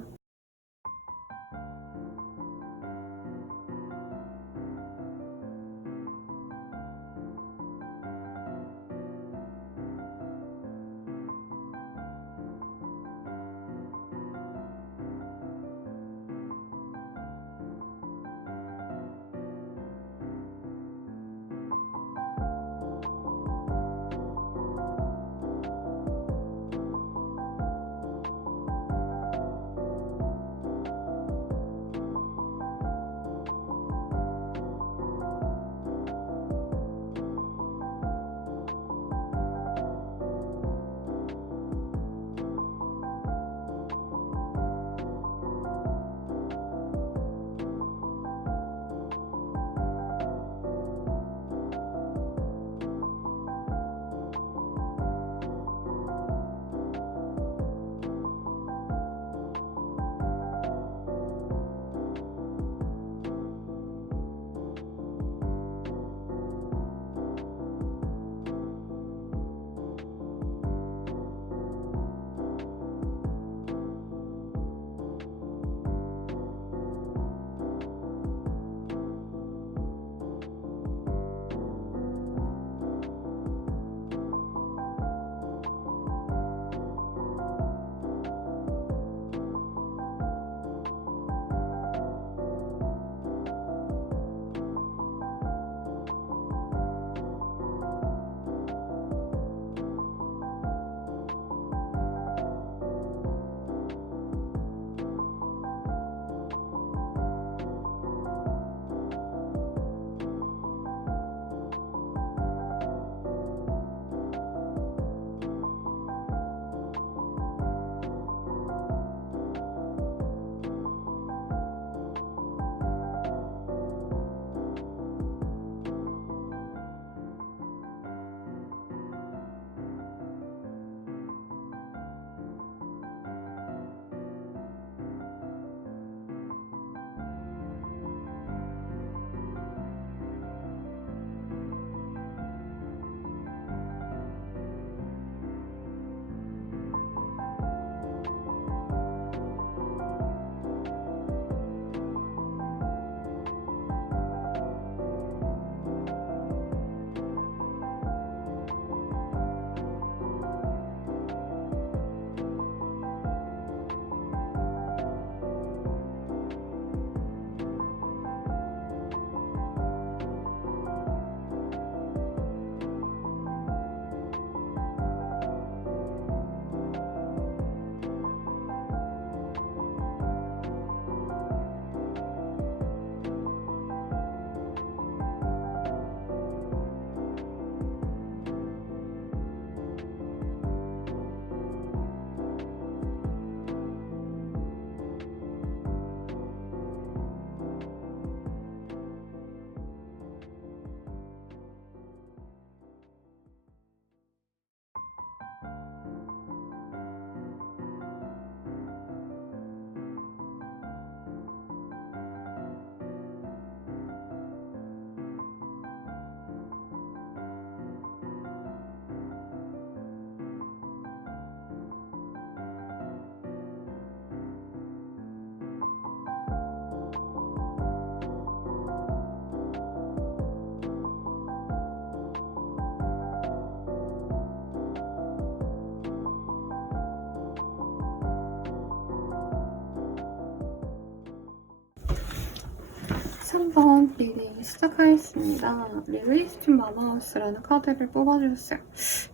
13번 리딩 시작하겠습니다. 릴리스트 마마우스라는 카드를 뽑아주셨어요.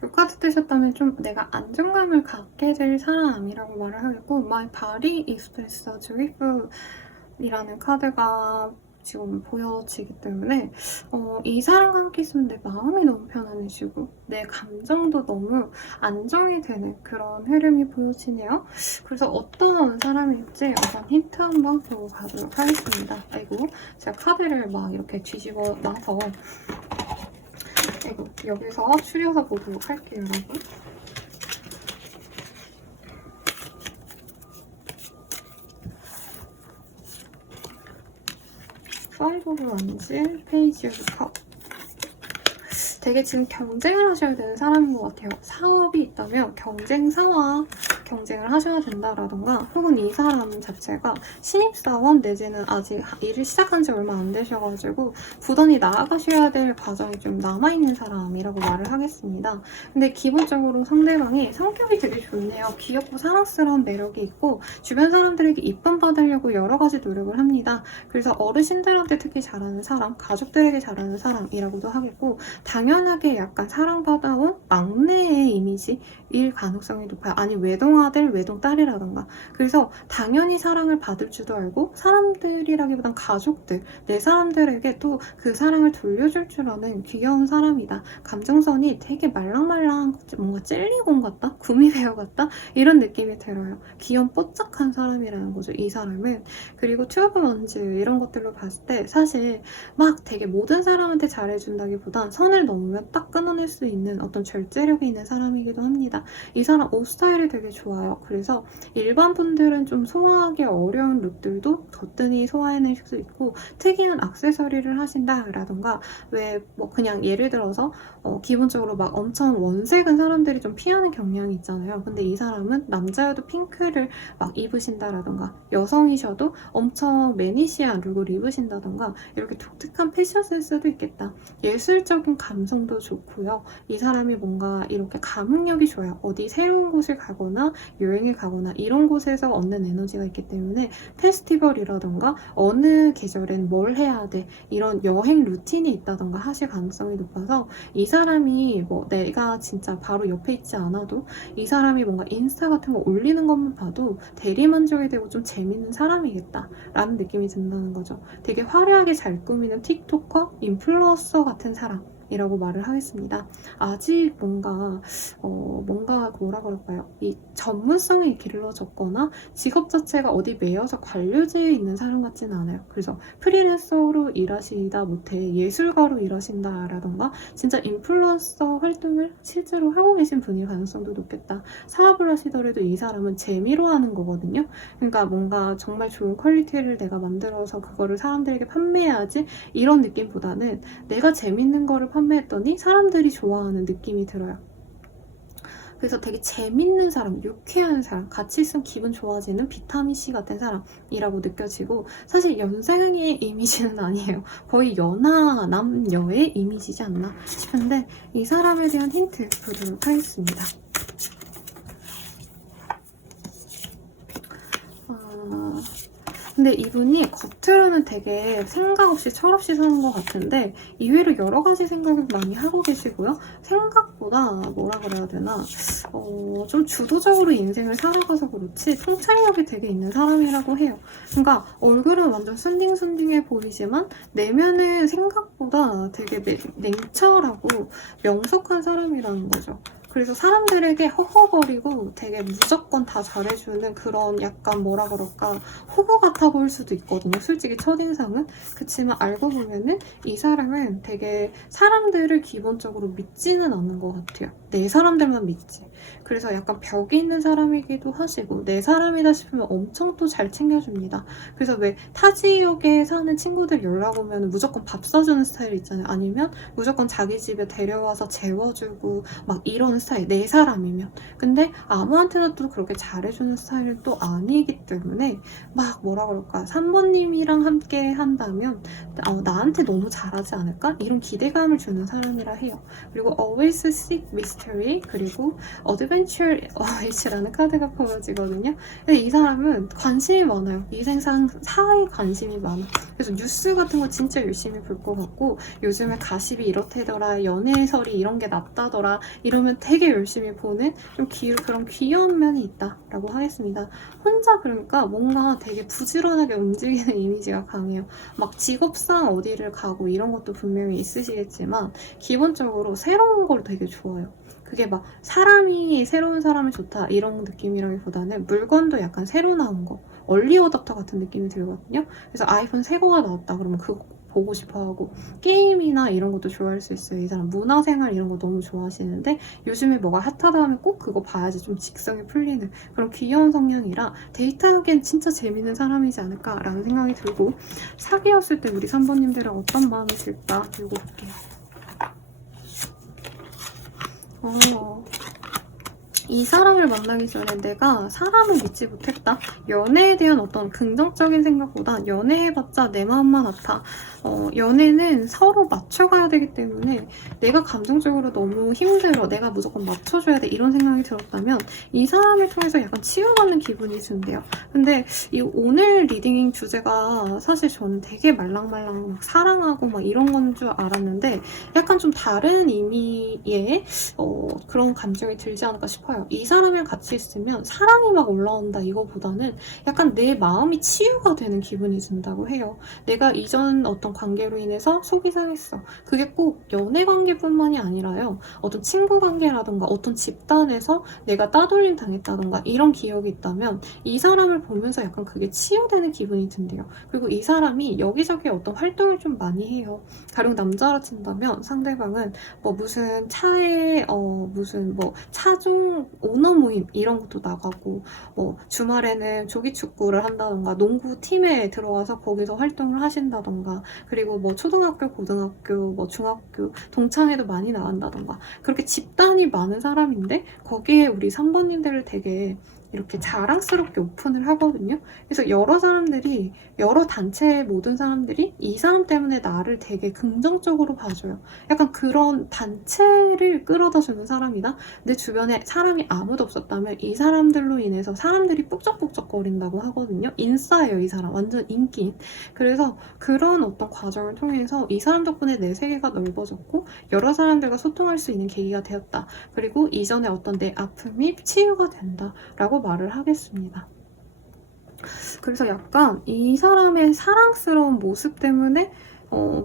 이 카드 뜨셨다면 좀 내가 안정감을 갖게 될 사람이라고 말을 하겠고 My body expresses joyful 이라는 카드가 지금 보여지기 때문에 이 사람과 함께 있으면 내 마음이 너무 편안해지고 내 감정도 너무 안정이 되는 그런 흐름이 보여지네요. 그래서 어떤 사람일지 우선 힌트 한번 보고 가도록 하겠습니다. 아이고 제가 카드를 막 이렇게 뒤집어 놔서 아이고 여기서 추려서 보도록 할게요, 여러분. 파이브 오브 원즈, 페이지 오브 컵. 되게 지금 경쟁을 하셔야 되는 사람인 것 같아요. 사업이 있다면 경쟁사와 경쟁을 하셔야 된다라던가 혹은 이 사람 자체가 신입사원 내지는 아직 일을 시작한 지 얼마 안 되셔가지고 부단히 나아가셔야 될 과정이 좀 남아있는 사람이라고 말을 하겠습니다. 근데 기본적으로 상대방이 성격이 되게 좋네요. 귀엽고 사랑스러운 매력이 있고 주변 사람들에게 이쁨 받으려고 여러 가지 노력을 합니다. 그래서 어르신들한테 특히 잘하는 사람, 가족들에게 잘하는 사람이라고도 하겠고 당연하게 약간 사랑받아온 막내의 이미지일 가능성이 높아요. 아니 외동아들, 외동딸이라던가. 그래서 당연히 사랑을 받을 줄도 알고 사람들이라기보단 가족들, 내 사람들에게 또 그 사랑을 돌려줄 줄 아는 귀여운 사람이다. 감정선이 되게 말랑말랑 뭔가 젤리공 같다? 구미베어 같다? 이런 느낌이 들어요. 귀염 뽀짝한 사람이라는 거죠, 이 사람은. 그리고 튜브 먼즈 이런 것들로 봤을 때 사실 막 되게 모든 사람한테 잘해준다기보단 선을 넘으면 딱 끊어낼 수 있는 어떤 절제력이 있는 사람이기도 합니다. 이 사람 옷 스타일이 되게 좋아요. 그래서 일반 분들은 좀 소화하기 어려운 룩들도 거뜬히 소화해낼 수 있고 특이한 액세서리를 하신다라던가 왜 뭐 그냥 예를 들어서 기본적으로 막 엄청 원색은 사람들이 좀 피하는 경향이 있잖아요. 근데 이 사람은 남자여도 핑크를 막 입으신다라던가 여성이셔도 엄청 매니시한 룩을 입으신다던가 이렇게 독특한 패션 센스도 있겠다. 예술적인 감성도 좋고요. 이 사람이 뭔가 이렇게 감흥력이 좋아요. 어디 새로운 곳을 가거나 여행을 가거나 이런 곳에서 얻는 에너지가 있기 때문에 페스티벌이라던가 어느 계절엔 뭘 해야 돼 이런 여행 루틴이 있다던가 하실 가능성이 높아서 이 사람이 뭐 내가 진짜 바로 옆에 있지 않아도 이 사람이 뭔가 인스타 같은 거 올리는 것만 봐도 대리만족이 되고 좀 재밌는 사람이겠다 라는 느낌이 든다는 거죠. 되게 화려하게 잘 꾸미는 틱토커, 인플루언서 같은 사람이라고 말을 하겠습니다. 아직 뭔가 뭐라 그럴까요? 이 전문성이 길러졌거나 직업 자체가 어디 매여서 관료지에 있는 사람 같지는 않아요. 그래서 프리랜서로 일하시다 못해 예술가로 일하신다라던가 진짜 인플루언서 활동을 실제로 하고 계신 분일 가능성도 높겠다. 사업을 하시더라도 이 사람은 재미로 하는 거거든요. 그러니까 뭔가 정말 좋은 퀄리티를 내가 만들어서 그거를 사람들에게 판매해야지 이런 느낌보다는 내가 재밌는 거를 판매했더니 사람들이 좋아하는 느낌이 들어요. 그래서 되게 재밌는 사람, 유쾌한 사람, 같이 있으면 기분 좋아지는 비타민C 같은 사람이라고 느껴지고 사실 연상의 이미지는 아니에요. 거의 연하 남녀의 이미지지 않나 싶은데 이 사람에 대한 힌트 보도록 하겠습니다. 근데 이분이 겉으로는 되게 생각 없이 철없이 사는 것 같은데 이외로 여러 가지 생각을 많이 하고 계시고요. 생각보다 뭐라 그래야 되나 좀 주도적으로 인생을 살아가서 그렇지 통찰력이 되게 있는 사람이라고 해요. 그러니까 얼굴은 완전 순딩순딩해 보이지만 내면은 생각보다 되게 냉철하고 명석한 사람이라는 거죠. 그래서 사람들에게 허허거리고 되게 무조건 다 잘해주는 그런 약간 뭐라 그럴까 호구 같아 보일 수도 있거든요. 솔직히 첫인상은. 그치만 알고 보면은 이 사람은 되게 사람들을 기본적으로 믿지는 않는 것 같아요. 내 사람들만 믿지. 그래서 약간 벽이 있는 사람이기도 하시고 내 사람이다 싶으면 엄청 또 잘 챙겨줍니다. 그래서 왜 타 지역에 사는 친구들 연락 오면 무조건 밥 사주는 스타일 있잖아요. 아니면 무조건 자기 집에 데려와서 재워주고 막 이런 스타일, 내 사람이면. 근데 아무한테나 또 그렇게 잘해주는 스타일은 또 아니기 때문에 막 뭐라 그럴까, 3번님이랑 함께 한다면 나한테 너무 잘하지 않을까? 이런 기대감을 주는 사람이라 해요. 그리고 always seek mystery, 그리고 adventure always라는 카드가 보여지거든요. 근데 이 사람은 관심이 많아요. 이 세상 사에 관심이 많아. 그래서 뉴스 같은 거 진짜 열심히 볼 것 같고, 요즘에 가십이 이렇대더라, 연애설이 이런 게 낫다더라 이러면 되게 열심히 보는 좀 그런 귀여운 면이 있다라고 하겠습니다. 혼자 그러니까 뭔가 되게 부지런하게 움직이는 이미지가 강해요. 막 직업상 어디를 가고 이런 것도 분명히 있으시겠지만 기본적으로 새로운 걸 되게 좋아해요. 그게 막 사람이 새로운 사람이 좋다 이런 느낌이라기보다는 물건도 약간 새로 나온 거, 얼리 어답터 같은 느낌이 들거든요. 그래서 아이폰 새 거가 나왔다 그러면 그거 보고 싶어 하고, 게임이나 이런 것도 좋아할 수 있어요. 이 사람 문화생활 이런 거 너무 좋아하시는데 요즘에 뭐가 핫하다 하면 꼭 그거 봐야지 좀 직성이 풀리는 그런 귀여운 성향이라 데이트하기엔 진짜 재밌는 사람이지 않을까라는 생각이 들고, 사귀었을 때 우리 3번님들은 어떤 마음이 들까 읽어볼게요. 이 사람을 만나기 전에 내가 사람을 믿지 못했다. 연애에 대한 어떤 긍정적인 생각보다 연애해봤자 내 마음만 아파. 연애는 서로 맞춰가야 되기 때문에 내가 감정적으로 너무 힘들어, 내가 무조건 맞춰줘야 돼 이런 생각이 들었다면 이 사람을 통해서 약간 치유받는 기분이 든대요. 근데 이 오늘 리딩 주제가 사실 저는 되게 말랑말랑 막 사랑하고 막 이런 건 줄 알았는데 약간 좀 다른 의미의 그런 감정이 들지 않을까 싶어요. 이 사람이랑 같이 있으면 사랑이 막 올라온다 이거보다는 약간 내 마음이 치유가 되는 기분이 든다고 해요. 내가 이전 어떤 관계로 인해서 속이 상했어. 그게 꼭 연애 관계뿐만이 아니라요. 어떤 친구 관계라든가 어떤 집단에서 내가 따돌림 당했다던가 이런 기억이 있다면 이 사람을 보면서 약간 그게 치유되는 기분이 든대요. 그리고 이 사람이 여기저기 어떤 활동을 좀 많이 해요. 가령 남자라 친다면 상대방은 뭐 무슨 차에 무슨 뭐 차종 오너 모임 이런 것도 나가고, 뭐 주말에는 조기축구를 한다던가 농구 팀에 들어가서 거기서 활동을 하신다던가, 그리고 뭐 초등학교, 고등학교, 뭐 중학교 동창회도 많이 나간다던가 그렇게 집단이 많은 사람인데 거기에 우리 3번님들을 되게 이렇게 자랑스럽게 오픈을 하거든요. 그래서 여러 사람들이, 여러 단체의 모든 사람들이 이 사람 때문에 나를 되게 긍정적으로 봐줘요. 약간 그런 단체를 끌어다주는 사람이다. 내 주변에 사람이 아무도 없었다면 이 사람들로 인해서 사람들이 뿍쩍뿍쩍거린다고 하거든요. 인싸예요, 이 사람. 완전 인기인. 그래서 그런 어떤 과정을 통해서 이 사람 덕분에 내 세계가 넓어졌고 여러 사람들과 소통할 수 있는 계기가 되었다. 그리고 이전에 어떤 내 아픔이 치유가 된다 라고 말을 하겠습니다. 그래서 약간 이 사람의 사랑스러운 모습 때문에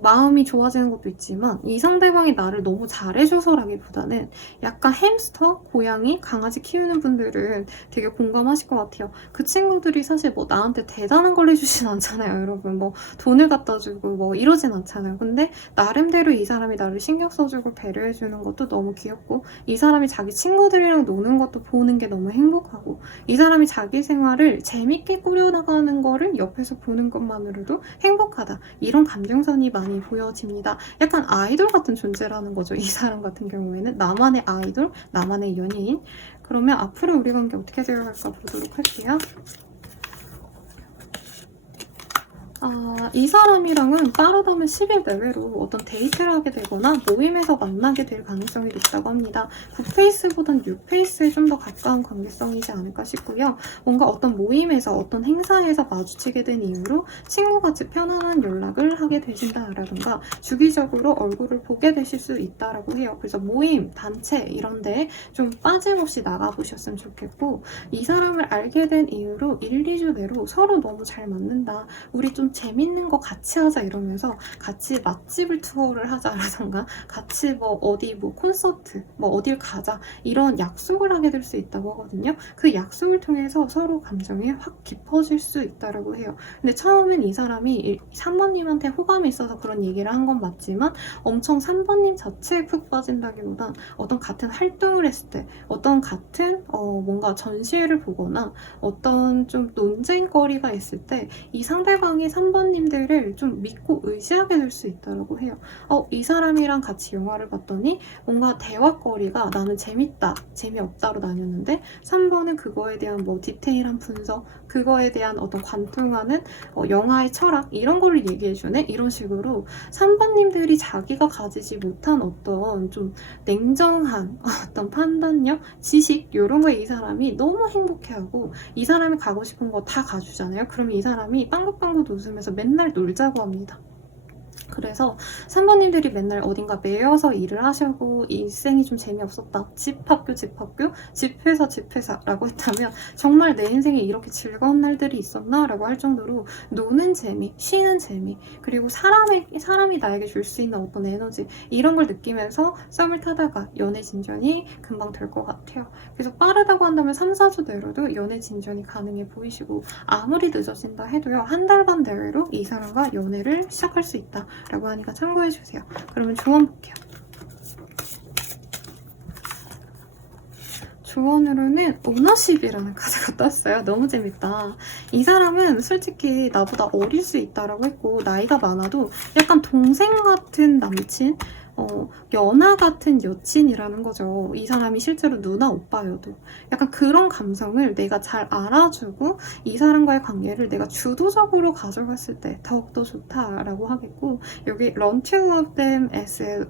마음이 좋아지는 것도 있지만 이 상대방이 나를 너무 잘해줘서라기보다는 약간 햄스터, 고양이, 강아지 키우는 분들은 되게 공감하실 것 같아요. 그 친구들이 사실 뭐 나한테 대단한 걸 해주진 않잖아요, 여러분. 뭐 돈을 갖다 주고 뭐 이러진 않잖아요. 근데 나름대로 이 사람이 나를 신경 써주고 배려해주는 것도 너무 귀엽고, 이 사람이 자기 친구들이랑 노는 것도 보는 게 너무 행복하고, 이 사람이 자기 생활을 재밌게 꾸려나가는 거를 옆에서 보는 것만으로도 행복하다. 이런 감정선이 많이 보여집니다. 약간 아이돌 같은 존재라는 거죠. 이 사람 같은 경우에는 나만의 아이돌, 나만의 연예인. 그러면 앞으로 우리 관계 어떻게 되어갈까 보도록 할게요. 이 사람이랑은 빠르다면 10일 내외로 어떤 데이트를 하게 되거나 모임에서 만나게 될 가능성이 높다고 합니다. 굿페이스보단 뉴페이스에 좀 더 가까운 관계성이지 않을까 싶고요. 뭔가 어떤 모임에서 어떤 행사에서 마주치게 된 이후로 친구같이 편안한 연락을 하게 되신다라든가 주기적으로 얼굴을 보게 되실 수 있다라고 해요. 그래서 모임, 단체 이런 데 좀 빠짐없이 나가보셨으면 좋겠고, 이 사람을 알게 된 이후로 1, 2주 내로 서로 너무 잘 맞는다. 우리 좀 재밌는 거 같이 하자 이러면서 같이 맛집을 투어를 하자라던가 같이 뭐 어디 뭐 콘서트 뭐 어딜 가자 이런 약속을 하게 될 수 있다고 하거든요. 그 약속을 통해서 서로 감정이 확 깊어질 수 있다고 해요. 근데 처음엔 이 사람이 3번님한테 호감이 있어서 그런 얘기를 한 건 맞지만 엄청 3번님 자체에 푹 빠진다기보단 어떤 같은 활동을 했을 때, 어떤 같은 뭔가 전시회를 보거나 어떤 좀 논쟁거리가 있을 때 이 상대방이 3번님들을 좀 믿고 의지하게 될 수 있다고 해요. 이 사람이랑 같이 영화를 봤더니 뭔가 대화거리가 나는 재밌다, 재미없다로 나뉘었는데 3번은 그거에 대한 뭐 디테일한 분석, 그거에 대한 어떤 관통하는 영화의 철학 이런 거를 얘기해주네? 이런 식으로 3번님들이 자기가 가지지 못한 어떤 좀 냉정한 어떤 판단력, 지식 이런 거에 이 사람이 너무 행복해하고 이 사람이 가고 싶은 거 다 가주잖아요. 그러면 이 사람이 빵긋빵긋 웃으면서 맨날 놀자고 합니다. 그래서 3번님들이 맨날 어딘가 매여서 일을 하시고 일생이 좀 재미없었다. 집 학교 집 회사 집 회사라고 했다면 정말 내 인생에 이렇게 즐거운 날들이 있었나? 라고 할 정도로 노는 재미, 쉬는 재미, 그리고 사람이 나에게 줄 수 있는 어떤 에너지 이런 걸 느끼면서 썸을 타다가 연애 진전이 금방 될 것 같아요. 그래서 빠르다고 한다면 3, 4주 내로도 연애 진전이 가능해 보이시고 아무리 늦어진다 해도요. 한 달 반 내외로 이 사람과 연애를 시작할 수 있다. 라고 하니까 참고해주세요. 그러면 조언 볼게요. 조언으로는 오너십이라는 카드가 떴어요. 너무 재밌다. 이 사람은 솔직히 나보다 어릴 수 있다라고 했고 나이가 많아도 약간 동생 같은 남친, 연하 같은 여친이라는 거죠. 이 사람이 실제로 누나 오빠여도 약간 그런 감성을 내가 잘 알아주고 이 사람과의 관계를 내가 주도적으로 가져갔을 때 더욱더 좋다라고 하겠고 여기 Run to love them as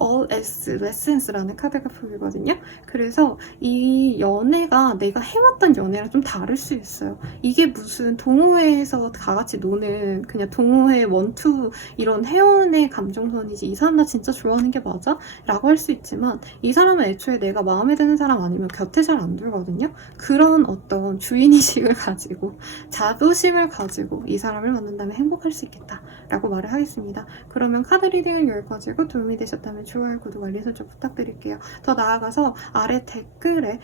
all as lessons라는 카드가 보이거든요. 그래서 이 연애가 내가 해왔던 연애랑 좀 다를 수 있어요. 이게 무슨 동호회에서 다 같이 노는 그냥 동호회 원투 이런 회원의 감정선이지 이 사람 나 진짜 좋아하는 게 맞아? 라고 할 수 있지만 이 사람은 애초에 내가 마음에 드는 사람 아니면 곁에 잘 안 들거든요. 그런 어떤 주인의식을 가지고 자부심을 가지고 이 사람을 만난다면 행복할 수 있겠다 라고 말을 하겠습니다. 그러면 카드 리딩은 여기까지고 도움이 되셨다면 좋아요, 구독, 알림 설정 부탁드릴게요. 더 나아가서 아래 댓글에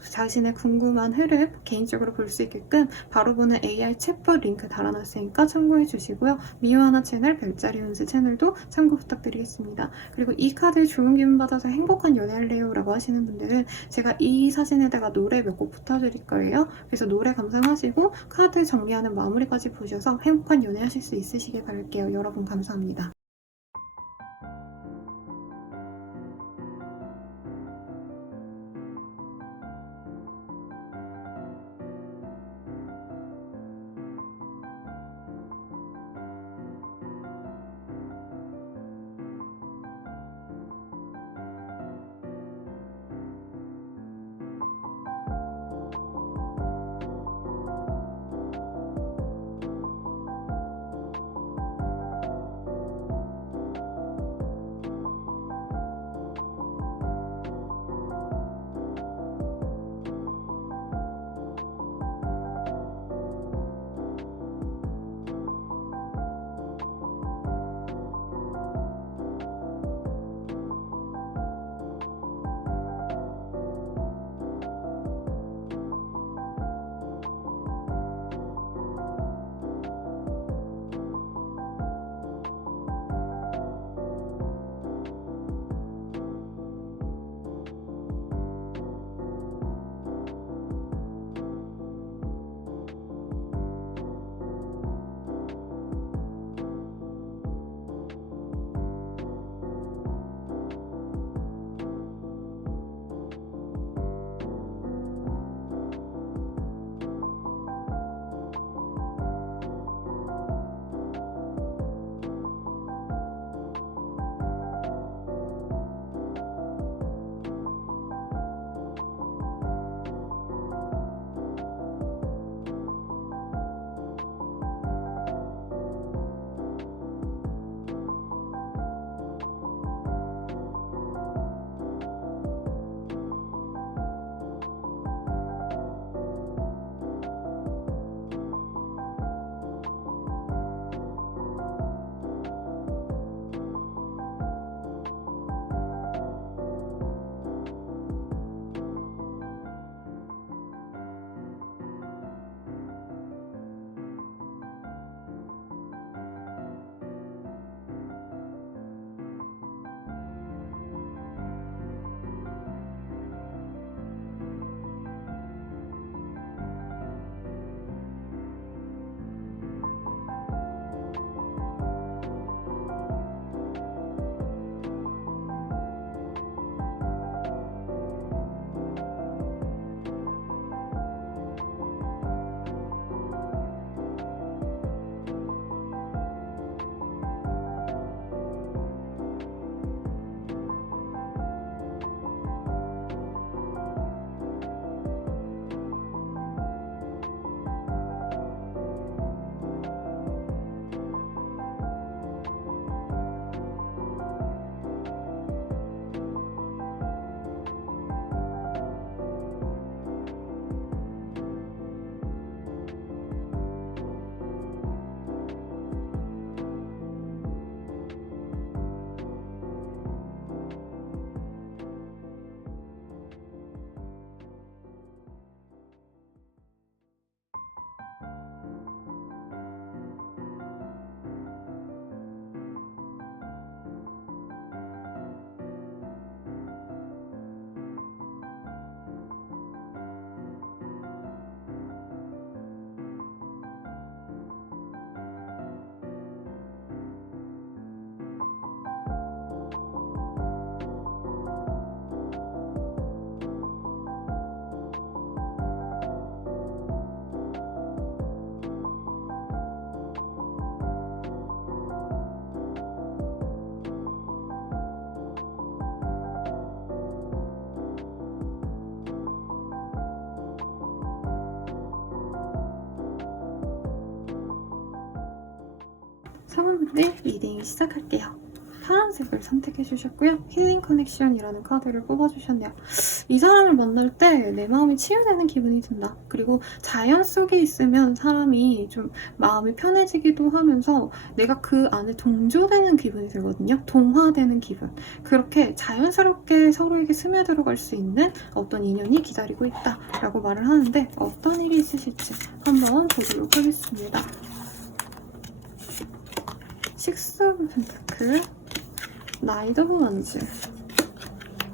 자신의 궁금한 흐름 개인적으로 볼 수 있게끔 바로 보는 AR 챗봇 링크 달아놨으니까 참고해 주시고요. 미유하나 채널, 별자리 운세 채널도 참고 부탁드리겠습니다. 그리고 이 카드 좋은 기분 받아서 행복한 연애할래요 라고 하시는 분들은 제가 이 사진에다가 노래 몇 곡 붙여드릴 거예요. 그래서 노래 감상하시고 카드 정리하는 마무리까지 보셔서 행복한 연애하실 수 있으시길 바랄게요. 여러분 감사합니다. 분들 리딩 시작할게요. 파란색을 선택해 주셨고요. 힐링 커넥션이라는 카드를 뽑아주셨네요. 이 사람을 만날 때 내 마음이 치유되는 기분이 든다. 그리고 자연 속에 있으면 사람이 좀 마음이 편해지기도 하면서 내가 그 안에 동조되는 기분이 들거든요. 동화되는 기분. 그렇게 자연스럽게 서로에게 스며들어갈 수 있는 어떤 인연이 기다리고 있다 라고 말을 하는데 어떤 일이 있으실지 한번 보도록 하겠습니다. 식스 오브 펜타클, 나이트 오브 원즈,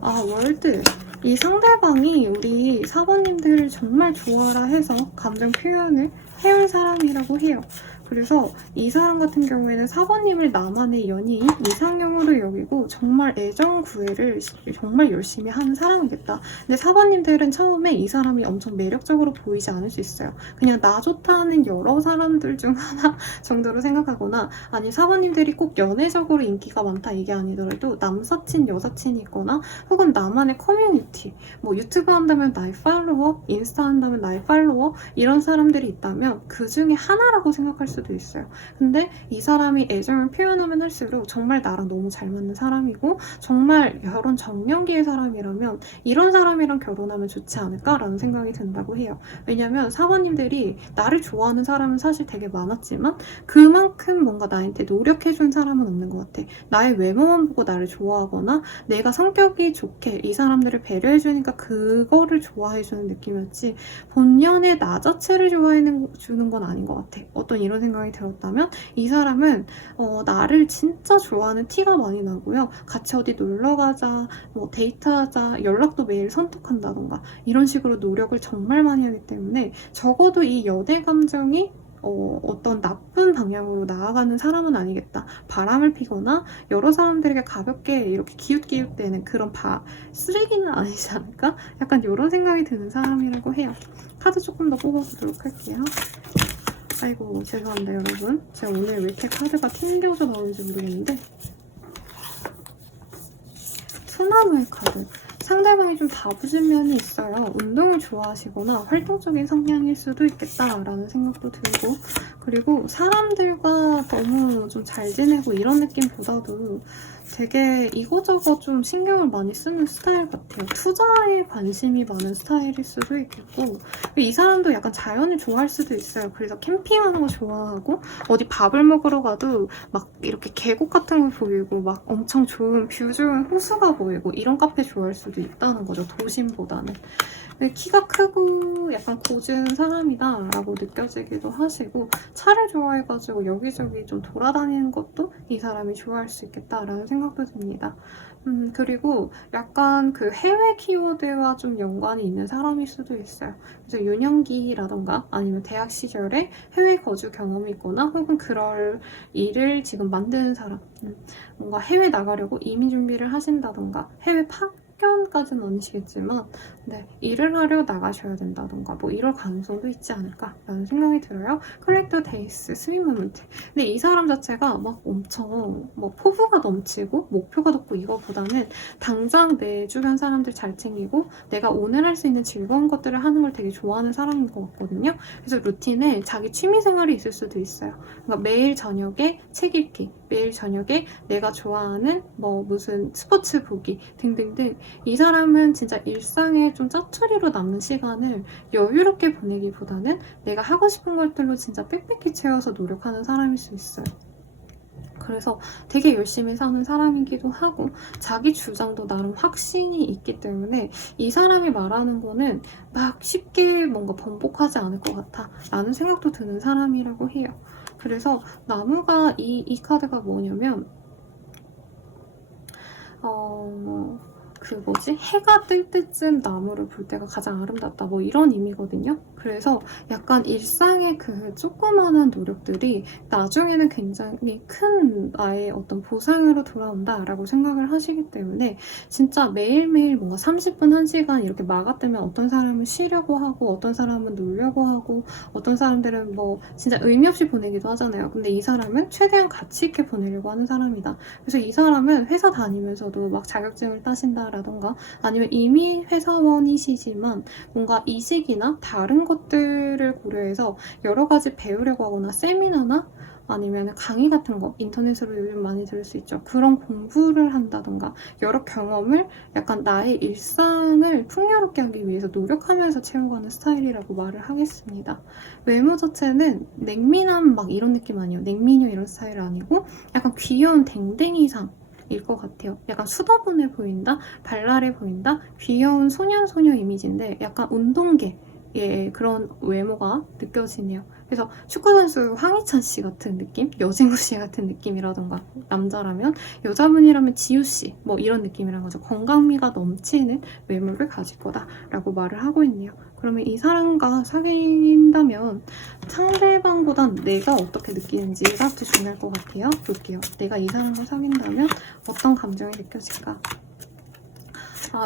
월드. 이 상대방이 우리 사번님들을 정말 좋아라 해서 감정 표현을 해올 사람이라고 해요. 그래서 이 사람 같은 경우에는 사번님을 나만의 연인, 이상형으로 여기고 정말 애정 구애를 정말 열심히 하는 사람이겠다. 근데 사번님들은 처음에 이 사람이 엄청 매력적으로 보이지 않을 수 있어요. 그냥 나 좋다는 여러 사람들 중 하나 정도로 생각하거나, 아니 사번님들이 꼭 연애적으로 인기가 많다 이게 아니더라도 남사친, 여사친이 있거나 혹은 나만의 커뮤니티, 뭐 유튜브 한다면 나의 팔로워, 인스타 한다면 나의 팔로워, 이런 사람들이 있다면 그 중에 하나라고 생각할 수도 있어요. 근데 이 사람이 애정을 표현하면 할수록 정말 나랑 너무 잘 맞는 사람이고 정말 결혼 정년기의 사람이라면 이런 사람이랑 결혼하면 좋지 않을까라는 생각이 든다고 해요. 왜냐면 사모님들이 나를 좋아하는 사람은 사실 되게 많았지만 그만큼 뭔가 나한테 노력해준 사람은 없는 것 같아. 나의 외모만 보고 나를 좋아하거나 내가 성격이 좋게 이 사람들을 배려해주니까 그거를 좋아해주는 느낌이었지 본연의 나 자체를 좋아해주는 건 아닌 것 같아. 어떤 이런 생각이 들었다면 이 사람은 나를 진짜 좋아하는 티가 많이 나고요. 같이 어디 놀러 가자, 뭐 데이트하자, 연락도 매일 선톡한다던가 이런 식으로 노력을 정말 많이 하기 때문에 적어도 이 연애 감정이 어떤 나쁜 방향으로 나아가는 사람은 아니겠다. 바람을 피거나 여러 사람들에게 가볍게 이렇게 기웃기웃대는 그런 쓰레기는 아니지 않을까? 약간 이런 생각이 드는 사람이라고 해요. 카드 조금 더 뽑아보도록 할게요. 아이고 죄송합니다 여러분. 제가 오늘 왜 이렇게 카드가 튕겨서 나오는지 모르겠는데, 소나무의 카드. 상대방이 좀 바쁘신 면이 있어요. 운동을 좋아하시거나 활동적인 성향일 수도 있겠다라는 생각도 들고, 그리고 사람들과 너무 좀 잘 지내고 이런 느낌보다도 되게 이거저거 좀 신경을 많이 쓰는 스타일 같아요. 투자에 관심이 많은 스타일일 수도 있겠고, 이 사람도 약간 자연을 좋아할 수도 있어요. 그래서 캠핑하는 거 좋아하고 어디 밥을 먹으러 가도 막 이렇게 계곡 같은 거 보이고 막 엄청 좋은 뷰 좋은 호수가 보이고 이런 카페 좋아할 수도 있다는 거죠. 도심보다는. 키가 크고 약간 고준 사람이다 라고 느껴지기도 하시고, 차를 좋아해가지고 여기저기 좀 돌아다니는 것도 이 사람이 좋아할 수 있겠다라는 생각도 듭니다. 그리고 약간 그 해외 키워드와 좀 연관이 있는 사람일 수도 있어요. 그래서 유년기라던가 아니면 대학 시절에 해외 거주 경험이 있거나 혹은 그럴 일을 지금 만드는 사람, 뭔가 해외 나가려고 이민 준비를 하신다던가 해외 파견까지는 아니시겠지만 일을 하려 나가셔야 된다던가 뭐 이럴 가능성도 있지 않을까라는 생각이 들어요. 컬렉터 데이스, 스윗 모먼트. 근데 이 사람 자체가 막 엄청 뭐 포부가 넘치고 목표가 높고 이거보다는 당장 내 주변 사람들 잘 챙기고 내가 오늘 할 수 있는 즐거운 것들을 하는 걸 되게 좋아하는 사람인 것 같거든요. 그래서 루틴에 자기 취미 생활이 있을 수도 있어요. 그러니까 매일 저녁에 책 읽기, 매일 저녁에 내가 좋아하는 뭐 무슨 스포츠 보기 등등등. 이 사람은 진짜 일상에 좀 짜투리로 남는 시간을 여유롭게 보내기보다는 내가 하고 싶은 것들로 진짜 빽빽히 채워서 노력하는 사람일 수 있어요. 그래서 되게 열심히 사는 사람이기도 하고 자기 주장도 나름 확신이 있기 때문에 이 사람이 말하는 거는 막 쉽게 뭔가 번복하지 않을 것 같아 라는 생각도 드는 사람이라고 해요. 그래서 나무가 이 카드가 뭐냐면 해가 뜰 때쯤 나무를 볼 때가 가장 아름답다 뭐 이런 의미거든요. 그래서 약간 일상의 그 조그마한 노력들이 나중에는 굉장히 큰 나의 어떤 보상으로 돌아온다라고 생각을 하시기 때문에 진짜 매일매일 뭔가 30분, 1시간 이렇게 막아뜨면 어떤 사람은 쉬려고 하고 어떤 사람은 놀려고 하고 어떤 사람들은 뭐 진짜 의미 없이 보내기도 하잖아요. 근데 이 사람은 최대한 가치 있게 보내려고 하는 사람이다. 그래서 이 사람은 회사 다니면서도 막 자격증을 따신다라던가 아니면 이미 회사원이시지만 뭔가 이직이나 다른 것들을 고려해서 여러 가지 배우려고 하거나 세미나나 아니면 강의 같은 거 인터넷으로 요즘 많이 들을 수 있죠. 그런 공부를 한다던가 여러 경험을 약간 나의 일상을 풍요롭게 하기 위해서 노력하면서 채워가는 스타일이라고 말을 하겠습니다. 외모 자체는 냉미남 막 이런 느낌 아니에요. 냉미녀 이런 스타일 아니고 약간 귀여운 댕댕이상 일 것 같아요. 약간 수다분해 보인다, 발랄해 보인다, 귀여운 소녀 이미지인데 약간 운동계 그런 외모가 느껴지네요. 그래서 축구선수 황희찬 씨 같은 느낌? 여진구 씨 같은 느낌이라던가 남자라면 여자분이라면 지우 씨 뭐 이런 느낌이란 거죠. 건강미가 넘치는 외모를 가질 거다라고 말을 하고 있네요. 그러면 이 사람과 사귄다면 상대방보단 내가 어떻게 느끼는지가 더 중요할 것 같아요. 볼게요. 내가 이 사람과 사귄다면 어떤 감정이 느껴질까?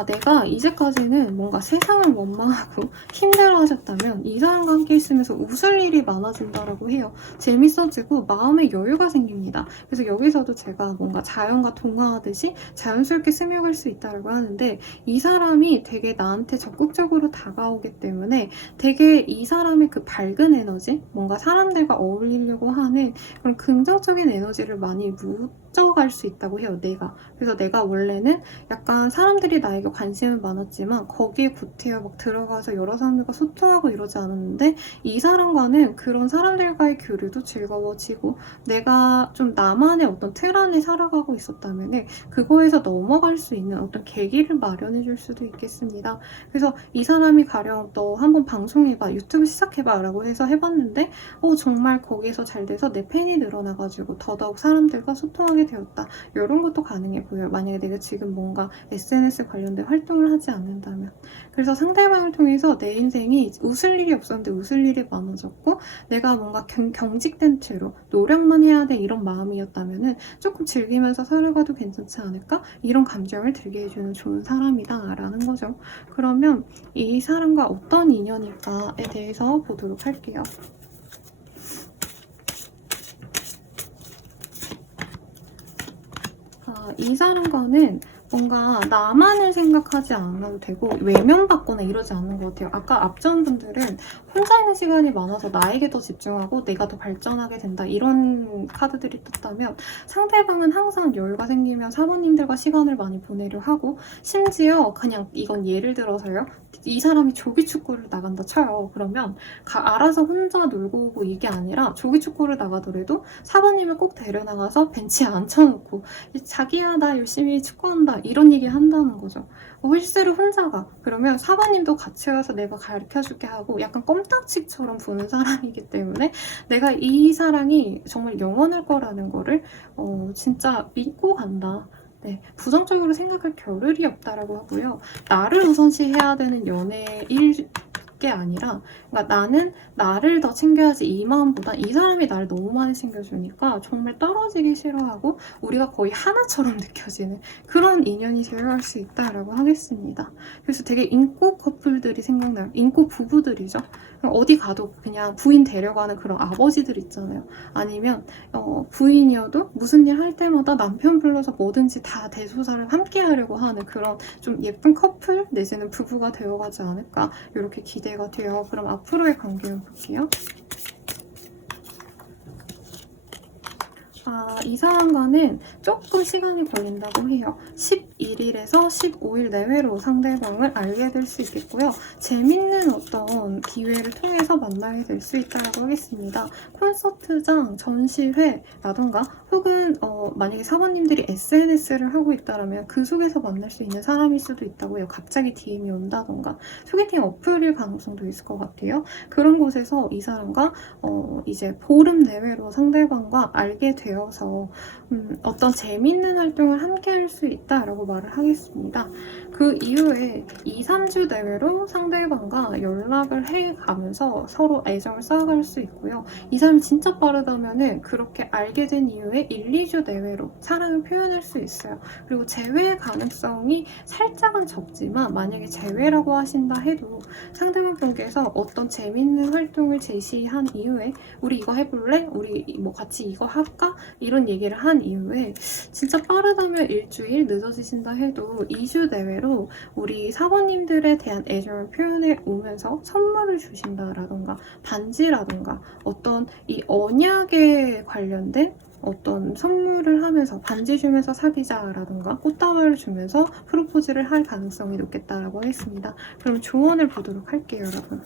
내가 이제까지는 뭔가 세상을 원망하고 힘들어하셨다면 이 사람과 함께 있으면서 웃을 일이 많아진다라고 해요. 재밌어지고 마음의 여유가 생깁니다. 그래서 여기서도 제가 뭔가 자연과 동화하듯이 자연스럽게 스며갈 수 있다고 하는데 이 사람이 되게 나한테 적극적으로 다가오기 때문에 되게 이 사람의 그 밝은 에너지, 뭔가 사람들과 어울리려고 하는 그런 긍정적인 에너지를 많이 묻어갈 수 있다고 해요, 내가. 그래서 내가 원래는 약간 사람들이 나에게 관심은 많았지만 거기에 구태여 막 들어가서 여러 사람들과 소통하고 이러지 않았는데 이 사람과는 그런 사람들과의 교류도 즐거워지고 내가 좀 나만의 어떤 틀 안에 살아가고 있었다면 그거에서 넘어갈 수 있는 어떤 계기를 마련해 줄 수도 있겠습니다. 그래서 이 사람이 가령 너 한번 방송해봐, 유튜브 시작해봐 라고 해서 해봤는데 정말 거기서 잘 돼서 내 팬이 늘어나가지고 더더욱 사람들과 소통하게 되었다. 이런 것도 가능해 보여요. 만약에 내가 지금 뭔가 SNS 관련된 활동을 하지 않는다면. 그래서 상대방을 통해서 내 인생이 웃을 일이 없었는데 웃을 일이 많아졌고 내가 뭔가 경직된 채로 노력만 해야 돼 이런 마음이었다면 조금 즐기면서 살아가도 괜찮지 않을까? 이런 감정을 들게 해주는 좋은 사람이다 라는 거죠. 그러면 이 사람과 어떤 인연일까에 대해서 보도록 할게요. 이 사람과는 뭔가 나만을 생각하지 않아도 되고 외면받거나 이러지 않는 것 같아요. 아까 앞전 분들은 혼자 있는 시간이 많아서 나에게 더 집중하고 내가 더 발전하게 된다 이런 카드들이 떴다면 상대방은 항상 여유가 생기면 사모님들과 시간을 많이 보내려 하고 심지어 그냥 이건 예를 들어서요. 이 사람이 조기축구를 나간다 쳐요. 그러면 알아서 혼자 놀고 오고 이게 아니라 조기축구를 나가더라도 사모님을 꼭 데려나가서 벤치에 앉혀놓고 자기야 나 열심히 축구한다 이런 얘기 한다는 거죠. 힐스를 혼자 가. 그러면 사모님도 같이 가서 내가 가르쳐줄게 하고 약간 껌딱지처럼 보는 사람이기 때문에 내가 이 사랑이 정말 영원할 거라는 거를 진짜 믿고 간다. 네, 부정적으로 생각할 겨를이 없다라고 하고요. 나를 우선시해야 되는 연애일 게 아니라 그러니까 나는 나를 더 챙겨야지 이 마음보다 이 사람이 나를 너무 많이 챙겨주니까 정말 떨어지기 싫어하고 우리가 거의 하나처럼 느껴지는 그런 인연이 되어갈 수 있다라고 하겠습니다. 그래서 되게 인고 커플들이 생각나요. 인고 부부들이죠. 어디 가도 그냥 부인 데려가는 그런 아버지들 있잖아요. 아니면 부인이어도 무슨 일 할 때마다 남편 불러서 뭐든지 다 대소사를 함께 하려고 하는 그런 좀 예쁜 커플 내지는 부부가 되어가지 않을까 이렇게 기대가 돼요. 그럼 앞으로의 관계를 볼게요. 이 사람과는 조금 시간이 걸린다고 해요. 11일에서 15일 내외로 상대방을 알게 될 수 있겠고요. 재밌는 어떤 기회를 통해서 만나게 될 수 있다고 하겠습니다. 콘서트장, 전시회라던가 혹은 만약에 사모님들이 SNS를 하고 있다면 그 속에서 만날 수 있는 사람일 수도 있다고요. 갑자기 DM이 온다던가 소개팅 어플일 가능성도 있을 것 같아요. 그런 곳에서 이 사람과 이제 보름 내외로 상대방과 알게 되어서 어떤 재밌는 활동을 함께 할 수 있다라고 말을 하겠습니다. 그 이후에 2, 3주 내외로 상대방과 연락을 해가면서 서로 애정을 쌓아갈 수 있고요. 이 사람이 진짜 빠르다면은 그렇게 알게 된 이후에 1, 2주 내외로 사랑을 표현할 수 있어요. 그리고 재회 가능성이 살짝은 적지만 만약에 재회라고 하신다 해도 상대방 쪽에서 어떤 재밌는 활동을 제시한 이후에 우리 이거 해볼래? 우리 뭐 같이 이거 할까? 이런 얘기를 한 이후에 진짜 빠르다면 일주일 늦어지신다 해도 2주 내외로 진짜로 우리 사모님들에 대한 애정을 표현해 오면서 선물을 주신다라던가 반지라던가 어떤 이 언약에 관련된 어떤 선물을 하면서 반지 주면서 사귀자라던가 꽃다발을 주면서 프로포즈를 할 가능성이 높겠다라고 했습니다. 그럼 조언을 보도록 할게요, 여러분.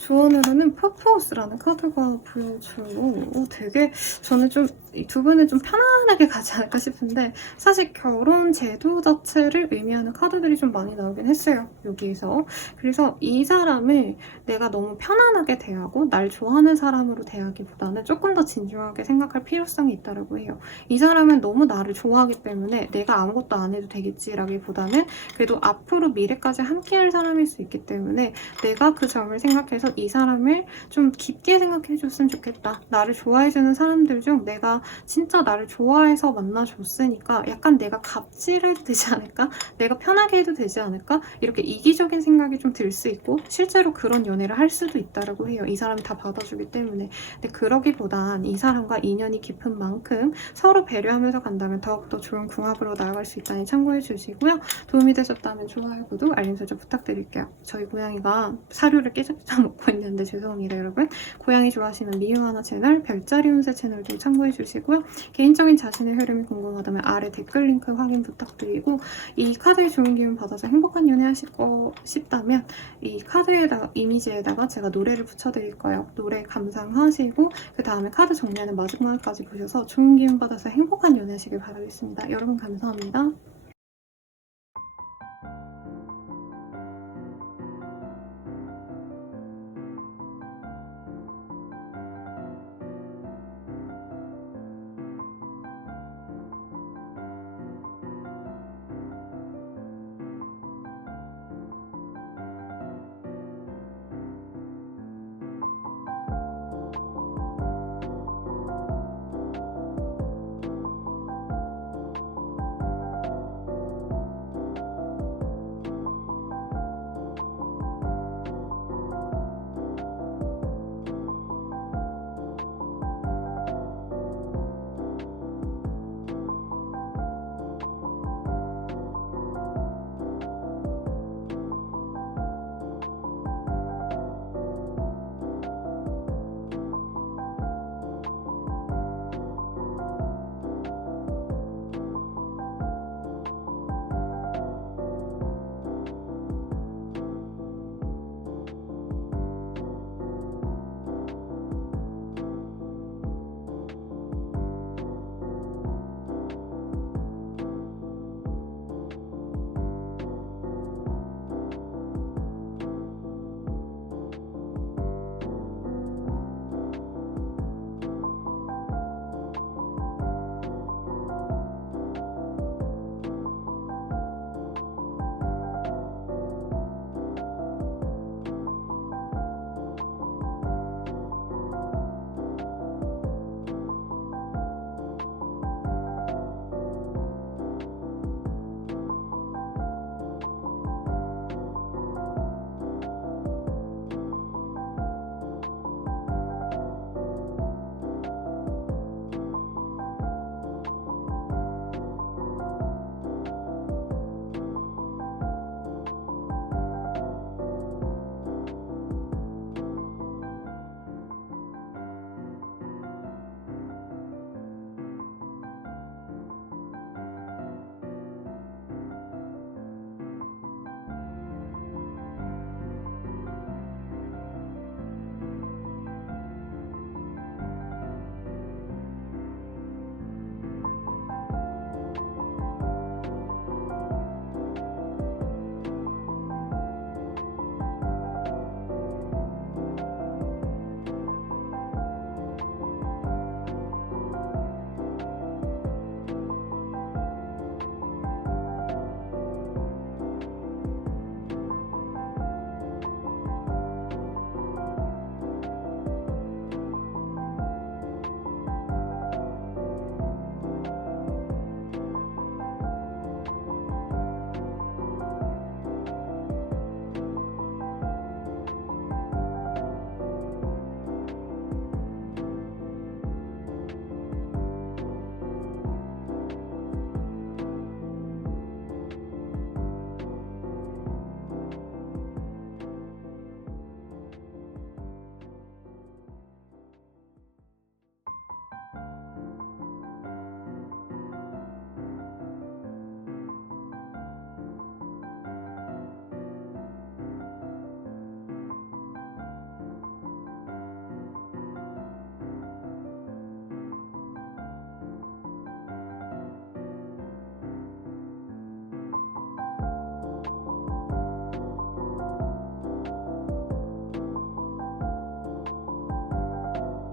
조언으로는 퍼포스라는 카드가 보여줘요. 되게 저는 좀 이 두 분은 좀 편안하게 가지 않을까 싶은데 사실 결혼 제도 자체를 의미하는 카드들이 좀 많이 나오긴 했어요. 여기에서. 그래서 이 사람을 내가 너무 편안하게 대하고 날 좋아하는 사람으로 대하기보다는 조금 더 진중하게 생각할 필요성이 있다고 해요. 이 사람은 너무 나를 좋아하기 때문에 내가 아무것도 안 해도 되겠지라기보다는 그래도 앞으로 미래까지 함께할 사람일 수 있기 때문에 내가 그 점을 생각해서 이 사람을 좀 깊게 생각해줬으면 좋겠다. 나를 좋아해주는 사람들 중 내가 진짜 나를 좋아해서 만나줬으니까 약간 내가 갑질해도 되지 않을까? 내가 편하게 해도 되지 않을까? 이렇게 이기적인 생각이 좀 들 수 있고 실제로 그런 연애를 할 수도 있다고 해요. 이 사람이 다 받아주기 때문에. 근데 그러기보단 이 사람과 인연이 깊은 만큼 서로 배려하면서 간다면 더욱더 좋은 궁합으로 나아갈 수 있다니 참고해 주시고요. 도움이 되셨다면 좋아요, 구독, 알림 설정 부탁드릴게요. 저희 고양이가 사료를 깨작깨작 먹고 있는데 죄송합니다, 여러분. 고양이 좋아하시면 미유하나 채널, 별자리 운세 채널도 참고해 주시고요. 개인적인 자신의 흐름이 궁금하다면 아래 댓글 링크 확인 부탁드리고 이 카드의 좋은 기운 받아서 행복한 연애 하시고 싶다면 이 카드에다가 이미지에다가 제가 노래를 붙여드릴 거예요. 노래 감상하시고 그 다음에 카드 정리하는 마지막까지 보셔서 좋은 기운 받아서 행복한 연애 하시길 바라겠습니다. 여러분 감사합니다.